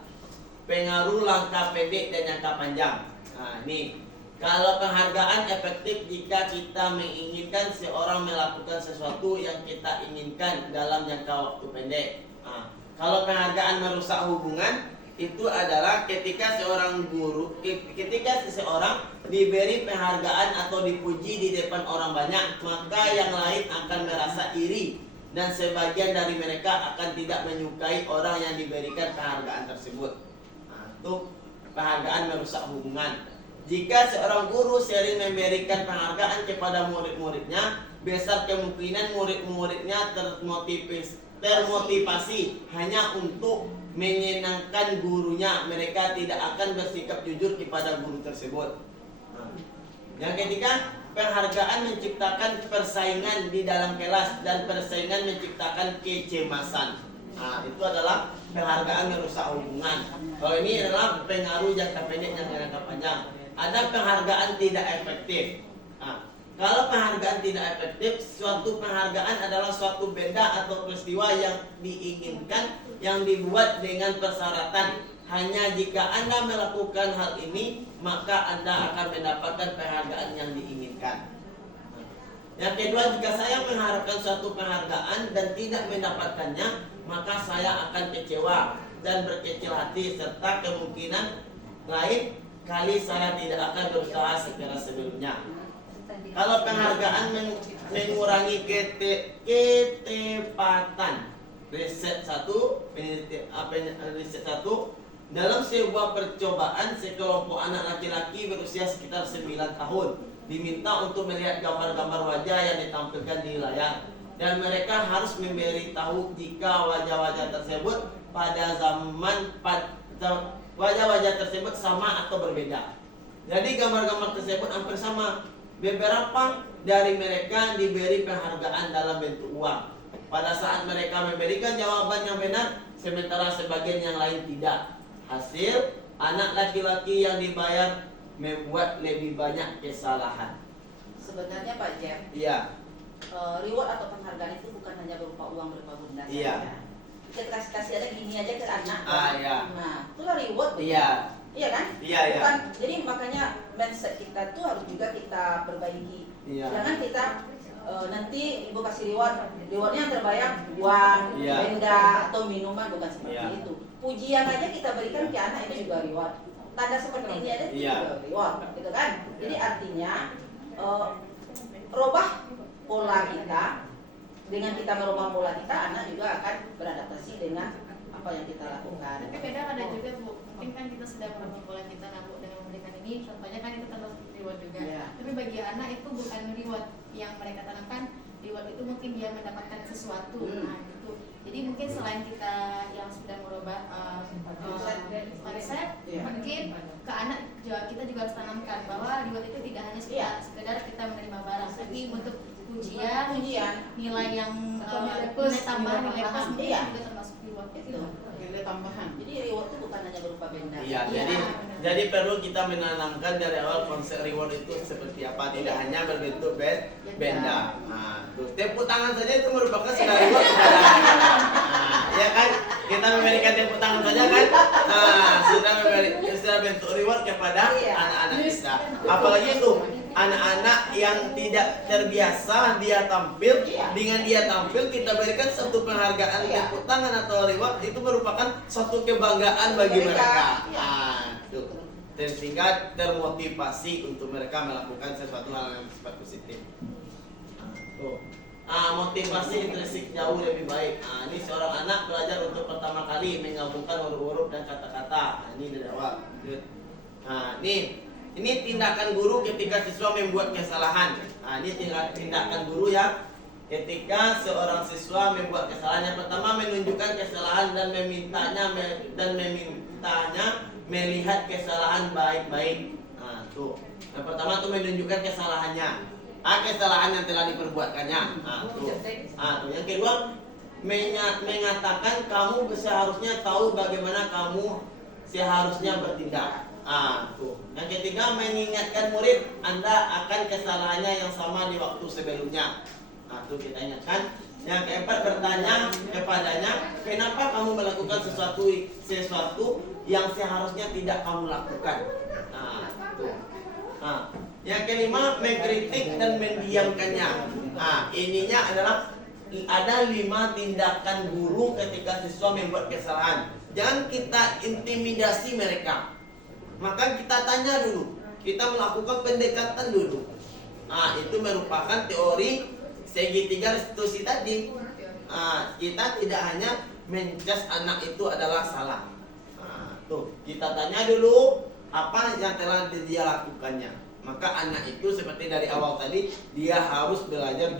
Pengaruh langkah pendek dan jangka panjang. Nah, ini kalau penghargaan efektif jika kita menginginkan seorang melakukan sesuatu yang kita inginkan dalam jangka waktu pendek. Nah, kalau penghargaan merusak hubungan, itu adalah ketika seseorang diberi penghargaan atau dipuji di depan orang banyak, maka yang lain akan merasa iri dan sebagian dari mereka akan tidak menyukai orang yang diberikan penghargaan tersebut. Nah, itu penghargaan merusak hubungan. Jika seorang guru sering memberikan penghargaan kepada murid-muridnya, besar kemungkinan murid-muridnya termotivasi hanya untuk menyenangkan gurunya. Mereka tidak akan bersikap jujur kepada guru tersebut. Nah, yang ketiga, penghargaan menciptakan persaingan di dalam kelas dan persaingan menciptakan kecemasan. Nah, itu adalah penghargaan merusak hubungan. Kalau ini adalah pengaruh jangka pendek dan jangka panjang. Ada penghargaan tidak efektif. Nah, kalau penghargaan tidak efektif, suatu penghargaan adalah suatu benda atau peristiwa yang diinginkan yang dibuat dengan persyaratan. Hanya jika Anda melakukan hal ini, maka Anda akan mendapatkan penghargaan yang diinginkan. Yang kedua, jika saya mengharapkan suatu penghargaan dan tidak mendapatkannya, maka saya akan kecewa dan berkecil hati, serta kemungkinan lain kali saya tidak akan berusaha sekeras sebelumnya. Kalau penghargaan mengurangi ketepatan, riset satu dalam sebuah percobaan, sekelompok anak laki-laki berusia sekitar 9 tahun diminta untuk melihat gambar-gambar wajah yang ditampilkan di layar, dan mereka harus memberitahu jika wajah-wajah tersebut wajah-wajah tersebut sama atau berbeda. Jadi gambar-gambar tersebut hampir sama. Beberapa dari mereka diberi penghargaan dalam bentuk uang pada saat mereka memberikan jawaban yang benar, sementara sebagian yang lain tidak. Hasil, anak laki-laki yang dibayar membuat lebih banyak kesalahan. Sebenarnya Pak Jem, Iya. Reward atau penghargaan itu bukan hanya berupa uang, berupa benda Iya. saja. Kita kasih aja gini aja ke anak. Iya. Nah, itulah reward. Iya. Iya kan? Iya, iya. Bukan, jadi makanya mindset kita tuh harus juga kita perbaiki. Iya. Jangan kita nanti ibu kasih rewardnya yang terbayang uang, Iya. benda atau minuman, bukan seperti Iya. itu. Pujian aja kita berikan ke anak itu juga reward. Tanda seperti ini aja itu Iya. juga reward, gitu kan? Jadi Iya. artinya rubah pola kita. Dengan kita merubah pola kita, anak juga akan beradaptasi dengan apa yang kita lakukan. Tapi kadang ada juga Bu, mungkin kan kita sudah merubah pola kita Bu dengan memberikan ini, contohnya kan itu termasuk reward juga. Iya. Tapi bagi anak itu bukan reward yang mereka tanamkan, reward itu mungkin dia mendapatkan sesuatu. Nah, gitu. Jadi mungkin selain kita yang sudah merubah mindset, Iya. mungkin ke anak juga kita juga harus tanamkan bahwa reward itu tidak hanya sekedar kita menerima barang, tapi untuk pujian, nilai yang nilai tambahan, nilai plus mungkin Iya. juga termasuk reward itu. Nilai tambahan. Jadi reward itu bukan hanya berupa benda. Iya, Iya. jadi perlu kita menanamkan dari awal konsep reward itu seperti apa, tidak hanya berbentuk benda. Nah, tuh, tepuk tangan saja itu merupakan sudah reward kepada anak-anak. Nah, ya kan? Kita memberikan tepuk tangan saja kan? Nah, sudah bentuk reward kepada anak-anak kita. Apalagi itu anak-anak yang tidak terbiasa dia tampil, dengan dia tampil kita berikan satu penghargaan tepuk tangan atau reward, itu merupakan satu kebanggaan bagi mereka. Nah, itu sehingga termotivasi untuk mereka melakukan sesuatu hal yang bersifat positif. Tuh. Motivasi intrinsik jauh lebih baik. Ini seorang anak belajar untuk pertama kali menggabungkan huruf-huruf dan kata-kata. Ini dari awal. Ini tindakan guru ketika siswa membuat kesalahan. Ini tindakan guru ya ketika seorang siswa membuat kesalahan. Yang pertama, menunjukkan kesalahan dan memintanya melihat kesalahan baik-baik. Tuh. Yang pertama tuh menunjukkan kesalahannya. Kesalahan yang telah diperbuatkannya. Tuh. Yang kedua, mengatakan kamu seharusnya tahu bagaimana kamu seharusnya bertindak. Tuh. Yang ketiga, mengingatkan murid Anda akan kesalahannya yang sama di waktu sebelumnya. Tuh kita ingatkan. Yang keempat, bertanya kepadanya, kenapa kamu melakukan sesuatu yang seharusnya tidak kamu lakukan. Tuh. Yang kelima, mengkritik dan mendiamkannya. Ininya adalah ada 5 tindakan guru ketika siswa membuat kesalahan. Jangan kita intimidasi mereka. Maka kita tanya dulu, kita melakukan pendekatan dulu. Itu merupakan teori segitiga restitusi tadi. Kita tidak hanya mencas anak itu adalah salah. Tuh, kita tanya dulu apa yang telah dia lakukannya. Maka anak itu seperti dari awal tadi, dia harus belajar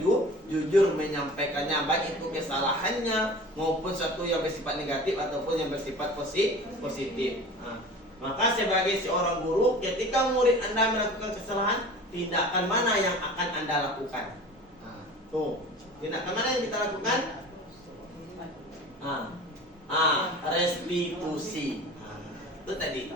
jujur menyampaikannya, baik itu kesalahannya maupun sesuatu yang bersifat negatif ataupun yang bersifat positif. Maka sebagai seorang guru, ketika murid Anda melakukan kesalahan, tindakan mana yang akan Anda lakukan? Tuh, tindakan mana yang kita lakukan? Restitusi. Itu tadi.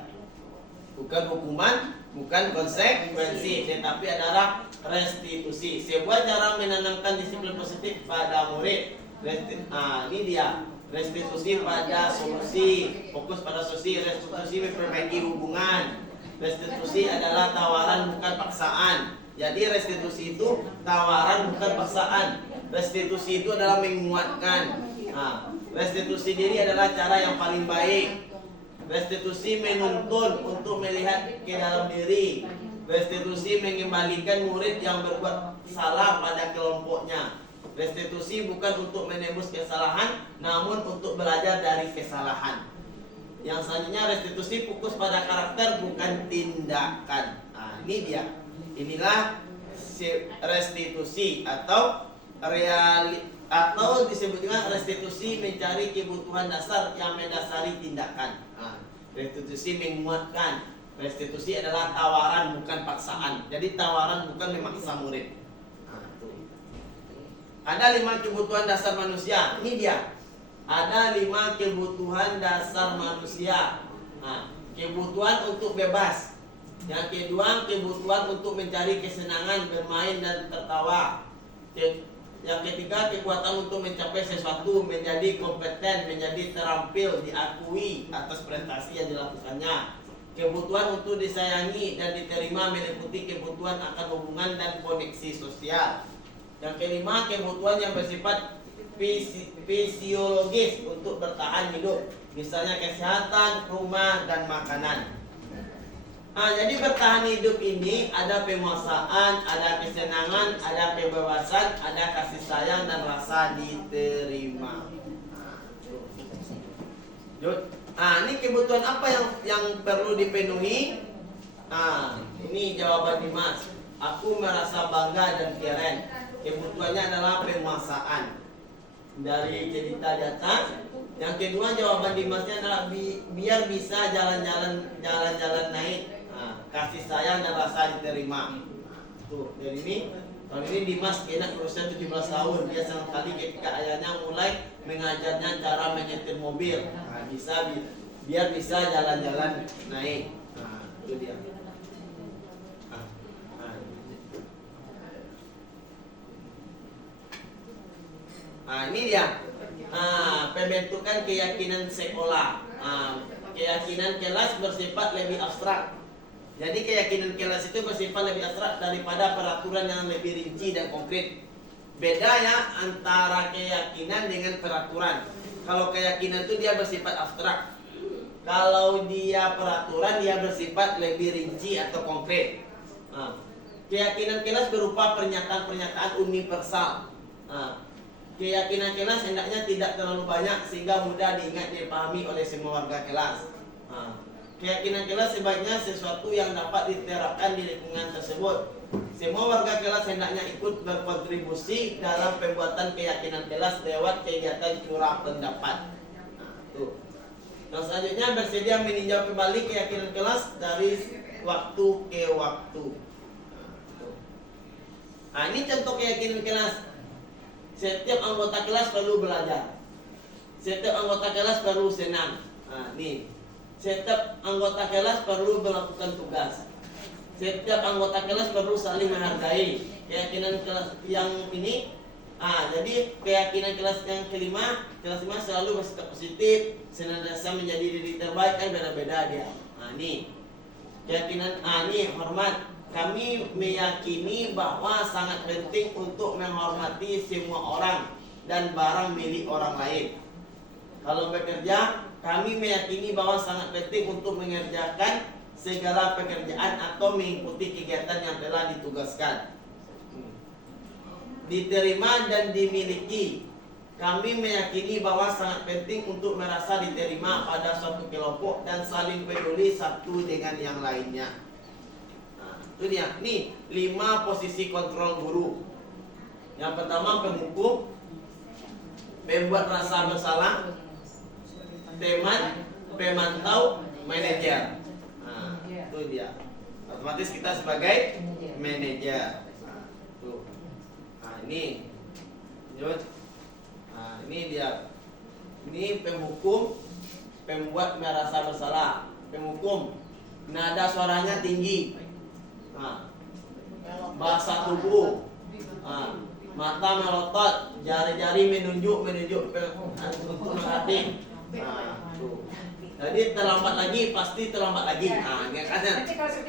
Bukan hukuman, bukan konsekuensi, tetapi adalah restitusi. Sebuah cara menanamkan disiplin positif pada murid. Ini dia. Restitusi pada solusi, fokus pada solusi. Restitusi memperbaiki hubungan. Restitusi adalah tawaran bukan paksaan. Jadi restitusi itu tawaran bukan paksaan. Restitusi itu adalah menguatkan. Restitusi diri adalah cara yang paling baik. Restitusi menuntun untuk melihat ke dalam diri. Restitusi mengembalikan murid yang berbuat salah pada kelompoknya. Restitusi bukan untuk menebus kesalahan, namun untuk belajar dari kesalahan. Yang selanjutnya, restitusi fokus pada karakter bukan tindakan. Ini dia. Inilah restitusi atau disebut dengan restitusi mencari kebutuhan dasar yang mendasari tindakan. Restitusi menguatkan. Restitusi adalah tawaran bukan paksaan. Jadi tawaran bukan memaksa murid. Ada 5 kebutuhan dasar manusia. Ini dia. Ada 5 kebutuhan dasar manusia. Kebutuhan untuk bebas. Yang kedua, kebutuhan untuk mencari kesenangan, bermain dan tertawa. Yang ketiga, kekuatan untuk mencapai sesuatu, menjadi kompeten, menjadi terampil, diakui atas prestasi yang dilakukannya. Kebutuhan untuk disayangi dan diterima meliputi kebutuhan akan hubungan dan koneksi sosial. Yang kelima, kebutuhan yang bersifat fisiologis untuk bertahan hidup, misalnya kesehatan, rumah, dan makanan. Jadi bertahan hidup ini ada penguasaan, ada kesenangan, ada kebebasan, ada kasih sayang dan rasa diterima. Ini kebutuhan apa yang perlu dipenuhi? Ini jawaban Dimas. Aku merasa bangga dan keren. Kebutuhannya adalah penguasaan. Dari cerita di atas. Yang kedua, jawaban Dimasnya adalah biar bisa jalan-jalan naik. Kasih sayang dan rasa diterima. Tuh, dari ini tahun ini Dimas enak berusia 17 tahun. Dia senang kali ketika ayahnya mulai mengajarnya cara menyetir mobil. Biar bisa jalan-jalan naik. Itu dia. Ini dia. Pembentukan keyakinan sekolah. Keyakinan kelas bersifat lebih abstrak. Jadi keyakinan kelas itu bersifat lebih abstrak daripada peraturan yang lebih rinci dan konkret. Beda ya antara keyakinan dengan peraturan. Kalau keyakinan itu dia bersifat abstrak. Kalau dia peraturan dia bersifat lebih rinci atau konkret. Keyakinan kelas berupa pernyataan-pernyataan universal. Keyakinan kelas hendaknya tidak terlalu banyak sehingga mudah diingat dipahami oleh semua warga kelas. Keyakinan kelas sebaiknya sesuatu yang dapat diterapkan di lingkungan tersebut. Semua warga kelas hendaknya ikut berkontribusi dalam pembuatan keyakinan kelas lewat kegiatan curah pendapat. Tuh. Yang selanjutnya, bersedia meninjau kembali keyakinan kelas dari waktu ke waktu. Ini contoh keyakinan kelas. Setiap anggota kelas perlu belajar. Setiap anggota kelas perlu senam. Nah, nih. Setiap anggota kelas perlu melakukan tugas. Setiap anggota kelas perlu saling menghargai. Keyakinan kelas yang ini, jadi keyakinan kelas yang kelima, kelas 5 selalu bersikap positif, senantiasa menjadi diri terbaik, kan beda-beda dia. Nih. Keyakinan nih hormat. Kami meyakini bahwa sangat penting untuk menghormati semua orang dan barang milik orang lain. Kalau bekerja, kami meyakini bahwa sangat penting untuk mengerjakan segala pekerjaan atau mengikuti kegiatan yang telah ditugaskan. Diterima dan dimiliki. Kami meyakini bahwa sangat penting untuk merasa diterima pada suatu kelompok dan saling peduli satu dengan yang lainnya. Itu dia. Nih, 5 posisi kontrol guru. Yang pertama penghukum, pembuat rasa bersalah, teman, pemantau, manajer. Itu dia. Otomatis kita sebagai manajer. Tuh. Ini. Ini dia. Ini penghukum, pembuat merasa bersalah. Penghukum, nada suaranya tinggi. Bahasa tubuh, mata melotot, jari-jari menunjuk untuk menghati. Jadi terlambat lagi, pasti terlambat lagi.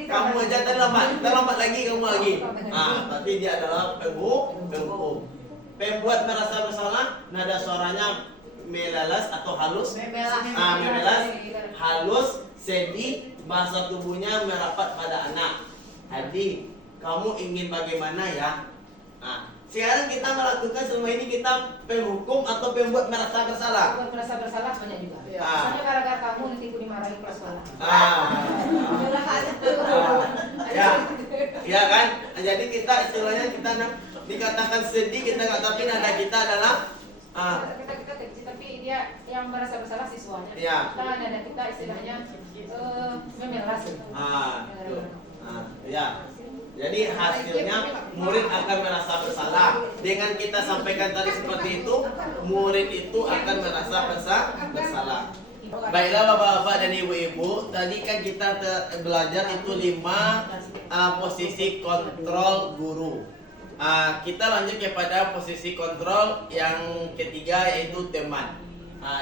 Kamu aja terlambat lagi kamu lagi. Berarti dia adalah penghukum. Pembuat merasa bersalah, nada suaranya melelas atau halus. Memelas, halus, sedih, bahasa tubuhnya merapat pada anak. Adik, kamu ingin bagaimana ya? Sekarang kita melakukan semua ini, kita penghukum atau pembuat merasa bersalah? Bukan merasa bersalah banyak juga. Ya. Misalnya gara-gara kamu nanti aku dimarahin kelas sekolah. Ya kan? Jadi kita istilahnya kita dikatakan sedih, kita nggak, tapi nada kita adalah kita kecil, tapi dia yang merasa bersalah siswanya. Ya. Kita nada kita istilahnya memelas. Ya. Jadi hasilnya murid akan merasa bersalah. Dengan kita sampaikan tadi seperti itu, murid itu akan merasa bersalah. Baiklah Bapak-bapak dan Ibu-ibu, tadi kan kita belajar itu 5 posisi kontrol guru. Kita lanjut kepada posisi kontrol yang ketiga, yaitu teman.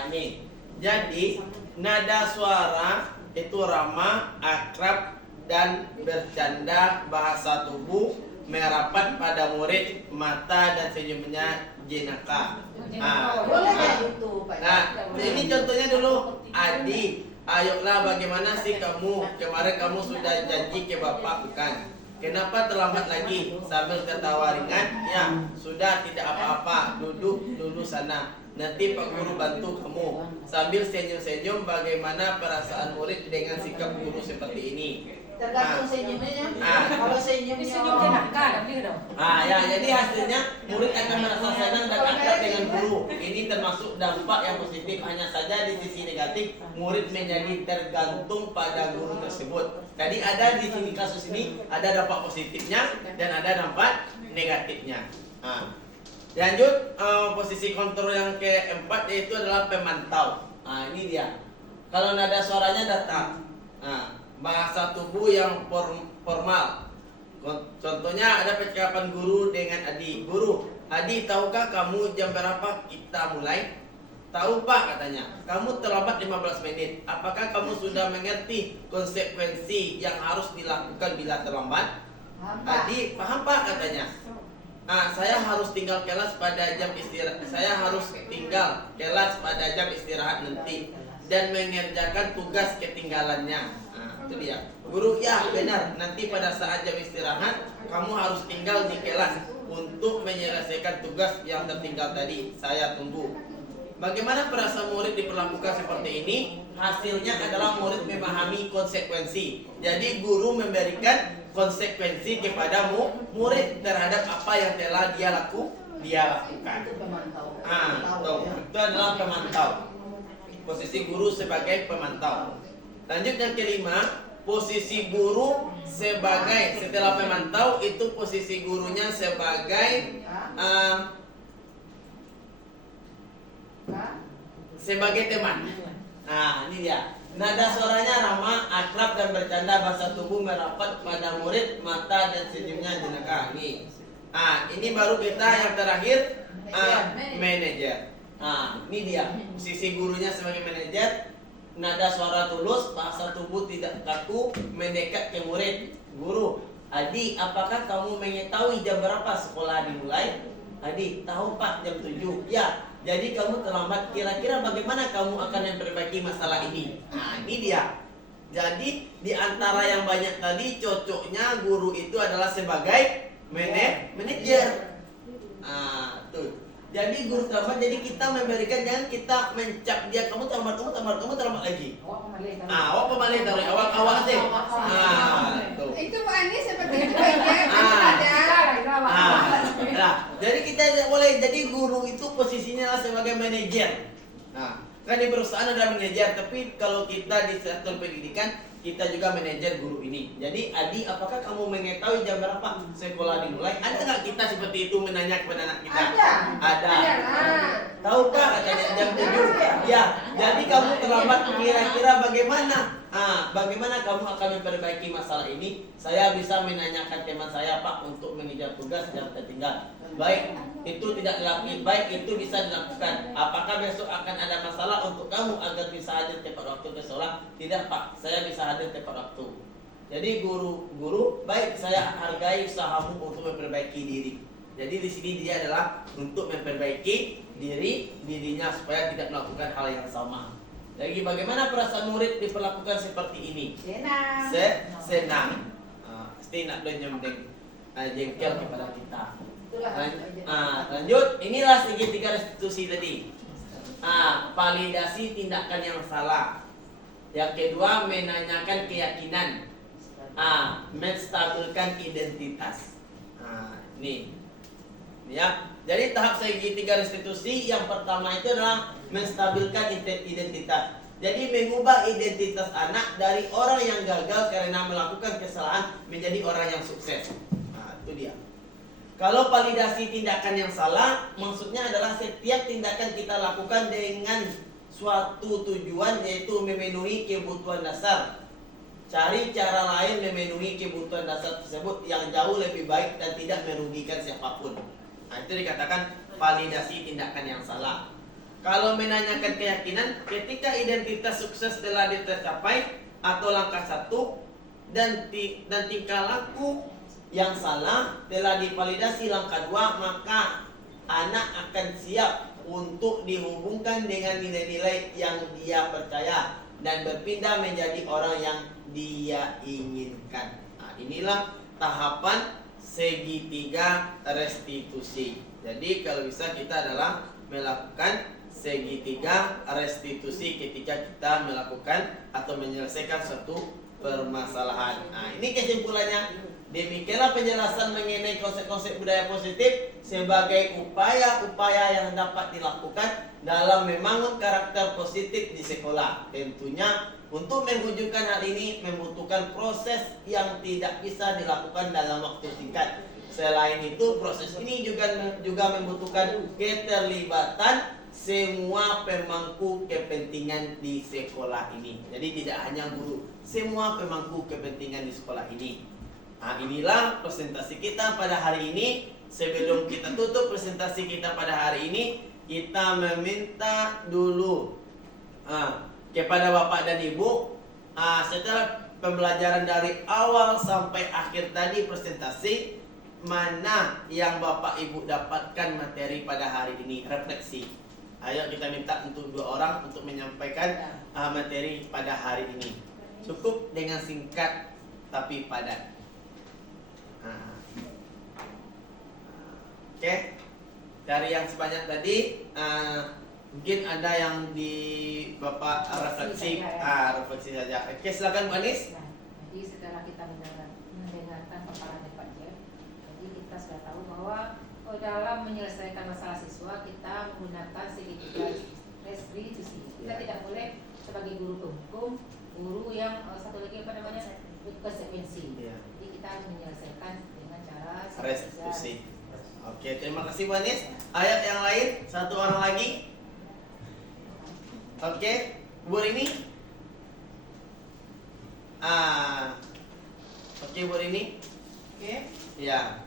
Ini. Jadi nada suara itu ramah, akrab, dan bercanda, bahasa tubuh merapat pada murid, mata dan senyumnya jenaka. Boleh ya itu, Pak. Ini contohnya dulu. Adi, ayolah bagaimana sih kamu? Kemarin kamu sudah janji ke bapak bukan? Kenapa terlambat lagi? Sambil ketawa ringan, ya sudah tidak apa-apa, duduk dulu sana. Nanti Pak Guru bantu kamu. Sambil senyum-senyum, bagaimana perasaan murid dengan sikap guru seperti ini? Tergantung senyumnya. Kalau senyumnya Senyum jenaka, gitu dong. Ya, jadi hasilnya murid akan merasa senang dan akrab dengan guru. Ini termasuk dampak yang positif. Hanya saja di sisi negatif, murid menjadi tergantung pada guru tersebut. Jadi ada di sini kasus ini ada dampak positifnya dan ada dampak negatifnya. Lanjut, posisi kontrol yang keempat yaitu adalah pemantau. Ini dia. Kalau nada suaranya datang. Bahasa tubuh yang formal. Contohnya ada percakapan guru dengan Adi. Guru, Adi, tahukah kamu jam berapa kita mulai? Tahu Pak, katanya. Kamu terlambat 15 menit. Apakah kamu sudah mengerti konsekuensi yang harus dilakukan bila terlambat? Adi, paham Pak, katanya. Saya harus tinggal kelas pada jam istirahat. Saya harus tinggal kelas pada jam istirahat nanti dan mengerjakan tugas ketinggalannya. Itu dia. Guru, ya benar. Nanti pada saat jam istirahat kamu harus tinggal di kelas untuk menyelesaikan tugas yang tertinggal tadi. Saya tunggu. Bagaimana perasaan murid diperlakukan seperti ini? Hasilnya adalah murid memahami konsekuensi. Jadi guru memberikan konsekuensi kepada murid terhadap apa yang telah dia lakukan. itu pemantau. Itu adalah pemantau. Posisi guru sebagai pemantau. Lanjut yang kelima, posisi guru sebagai, setelah pemantau itu posisi gurunya sebagai sebagai teman. Nah, ini dia. Nada suaranya ramah, akrab dan bercanda, bahasa tubuh merapat pada murid, mata dan senyumnya jenaka. Nih. Ah, ini baru kita yang terakhir, manajer. Nah, ini dia. Sisi gurunya sebagai manajer, nada suara tulus, bahasa tubuh tidak kaku, mendekat ke murid. Guru, Adi, apakah kamu mengetahui jam berapa sekolah dimulai? Adi, tahu Pak, jam 7. Ya, jadi kamu terlambat. Kira-kira bagaimana kamu akan memperbaiki masalah ini? Nah, ini dia. Jadi, di antara yang banyak tadi, cocoknya guru itu adalah sebagai manajer. Nah, tuh. Jadi guru terlambat, jadi kita memberikan, jangan kita mencap dia, kamu terlambat lagi. Awak pemalih taruh, awak sih. Tuh. Itu Bu Ani seperti itu baiknya kan ada. Nah, jadi kita tidak boleh, jadi guru itu posisinya sebagai manajer. Nah, kan di perusahaan ada manajer, tapi kalau kita di sektor pendidikan, kita juga manajer guru ini. Jadi, Adi, apakah kamu mengetahui jam berapa sekolah dimulai? Ada nggak kita seperti itu menanya kepada anak kita? Ada. Tahukah katanya jam 7? Ya, jadi kamu terlambat, kira-kira bagaimana? Bagaimana kamu akan memperbaiki masalah ini? Saya bisa menanyakan teman saya, Pak, untuk mengejar tugas yang tertinggal. Baik, itu tidak dilakukan. Baik, itu bisa dilakukan. Apakah besok akan ada masalah untuk kamu agar bisa hadir tepat waktu ke sekolah? Tidak, Pak, saya bisa hadir tepat waktu. Jadi guru, baik, saya hargai usahamu untuk memperbaiki diri. Jadi di sini dia adalah untuk memperbaiki dirinya supaya tidak melakukan hal yang sama. Jadi bagaimana perasaan murid diperlakukan seperti ini? Senang. Pasti nak jengkel kepada kita. Lanjut, inilah segitiga restitusi tadi. Validasi tindakan yang salah. Yang kedua, menanyakan keyakinan. Menstabilkan identitas. Nih. Ya. Jadi tahap segitiga restitusi yang pertama itu adalah menstabilkan identitas. Jadi mengubah identitas anak dari orang yang gagal karena melakukan kesalahan menjadi orang yang sukses. Nah, itu dia. Kalau validasi tindakan yang salah, maksudnya adalah setiap tindakan kita lakukan dengan suatu tujuan, yaitu memenuhi kebutuhan dasar. Cari cara lain memenuhi kebutuhan dasar tersebut yang jauh lebih baik dan tidak merugikan siapapun. Nah, itu dikatakan validasi tindakan yang salah. Kalau menanyakan keyakinan, ketika identitas sukses telah tercapai atau langkah 1 dan tingkah laku yang salah telah divalidasi langkah 2, maka anak akan siap untuk dihubungkan dengan nilai-nilai yang dia percaya dan berpindah menjadi orang yang dia inginkan. Nah, inilah tahapan segitiga restitusi. Jadi kalau bisa kita adalah melakukan segitiga restitusi ketika kita melakukan atau menyelesaikan suatu permasalahan. Nah, ini kesimpulannya. Demikianlah penjelasan mengenai konsep-konsep budaya positif sebagai upaya-upaya yang dapat dilakukan dalam membangun karakter positif di sekolah. Tentunya untuk mewujudkan hal ini membutuhkan proses yang tidak bisa dilakukan dalam waktu singkat. Selain itu, proses ini juga membutuhkan keterlibatan semua pemangku kepentingan di sekolah ini. Jadi tidak hanya guru, semua pemangku kepentingan di sekolah ini. Nah, inilah presentasi kita pada hari ini. Sebelum kita tutup presentasi kita pada hari ini, kita meminta dulu kepada Bapak dan Ibu, setelah pembelajaran dari awal sampai akhir tadi presentasi, mana yang Bapak Ibu dapatkan materi pada hari ini, refleksi. Ayo kita minta untuk 2 orang untuk menyampaikan materi pada hari ini. Cukup dengan singkat tapi padat. Oke. Dari yang sebanyak tadi, mungkin ada yang di Bapak refleksi saja. Oke, silakan Bu Anis. Nah, jadi setelah kita mendengarkan paparan Pak Jeff, jadi kita sudah tahu bahwa dalam menyelesaikan masalah siswa kita menggunakan segitiga restitusi. Kita tidak boleh sebagai guru penghukum, guru yang satu lagi konsekuensi. Jadi kita harus menyelesaikan dengan cara restitusi. Oke, terima kasih Bu Anis. Ayat yang lain, 1 orang lagi. Oke, Bu Rini. Oke, Bu Rini. Oke. Ya.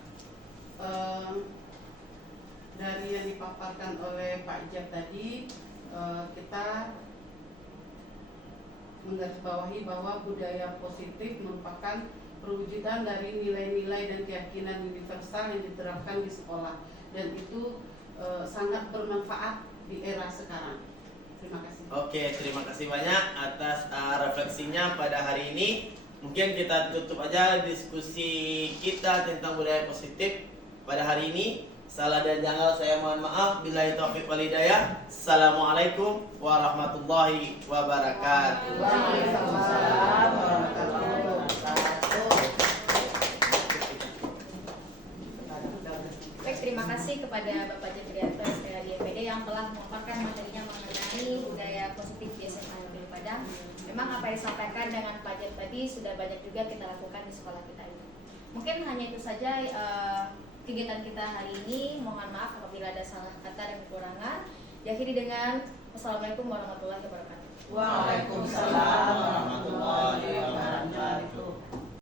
Dari yang dipaparkan oleh Pak Ijab tadi, kita menggarisbawahi bahwa budaya positif merupakan perwujudan dari nilai-nilai dan keyakinan universal yang diterapkan di sekolah, dan itu sangat bermanfaat di era sekarang. Terima kasih. Oke, terima kasih banyak atas refleksinya pada hari ini. Mungkin kita tutup aja diskusi kita tentang budaya positif pada hari ini. Salah dan janggal saya mohon maaf. Billahi taufiq wal hidayah. Assalamualaikum warahmatullahi wabarakatuh. Waalaikumsalam warahmatullahi wabarakatuh. Baik, terima kasih kepada Bapak Jefrianto SPH IMPD yang telah memaparkan materinya mengenai budaya positif di SMA Negeri Padang. Memang apa yang disampaikan dengan Pak Jef tadi sudah banyak juga kita lakukan di sekolah kita ini. Mungkin hanya itu saja kegiatan kita hari ini. Mohon maaf apabila ada salah kata dan kekurangan. Diakhiri dengan wassalamualaikum warahmatullahi wabarakatuh. Waalaikumsalam warahmatullahi wabarakatuh.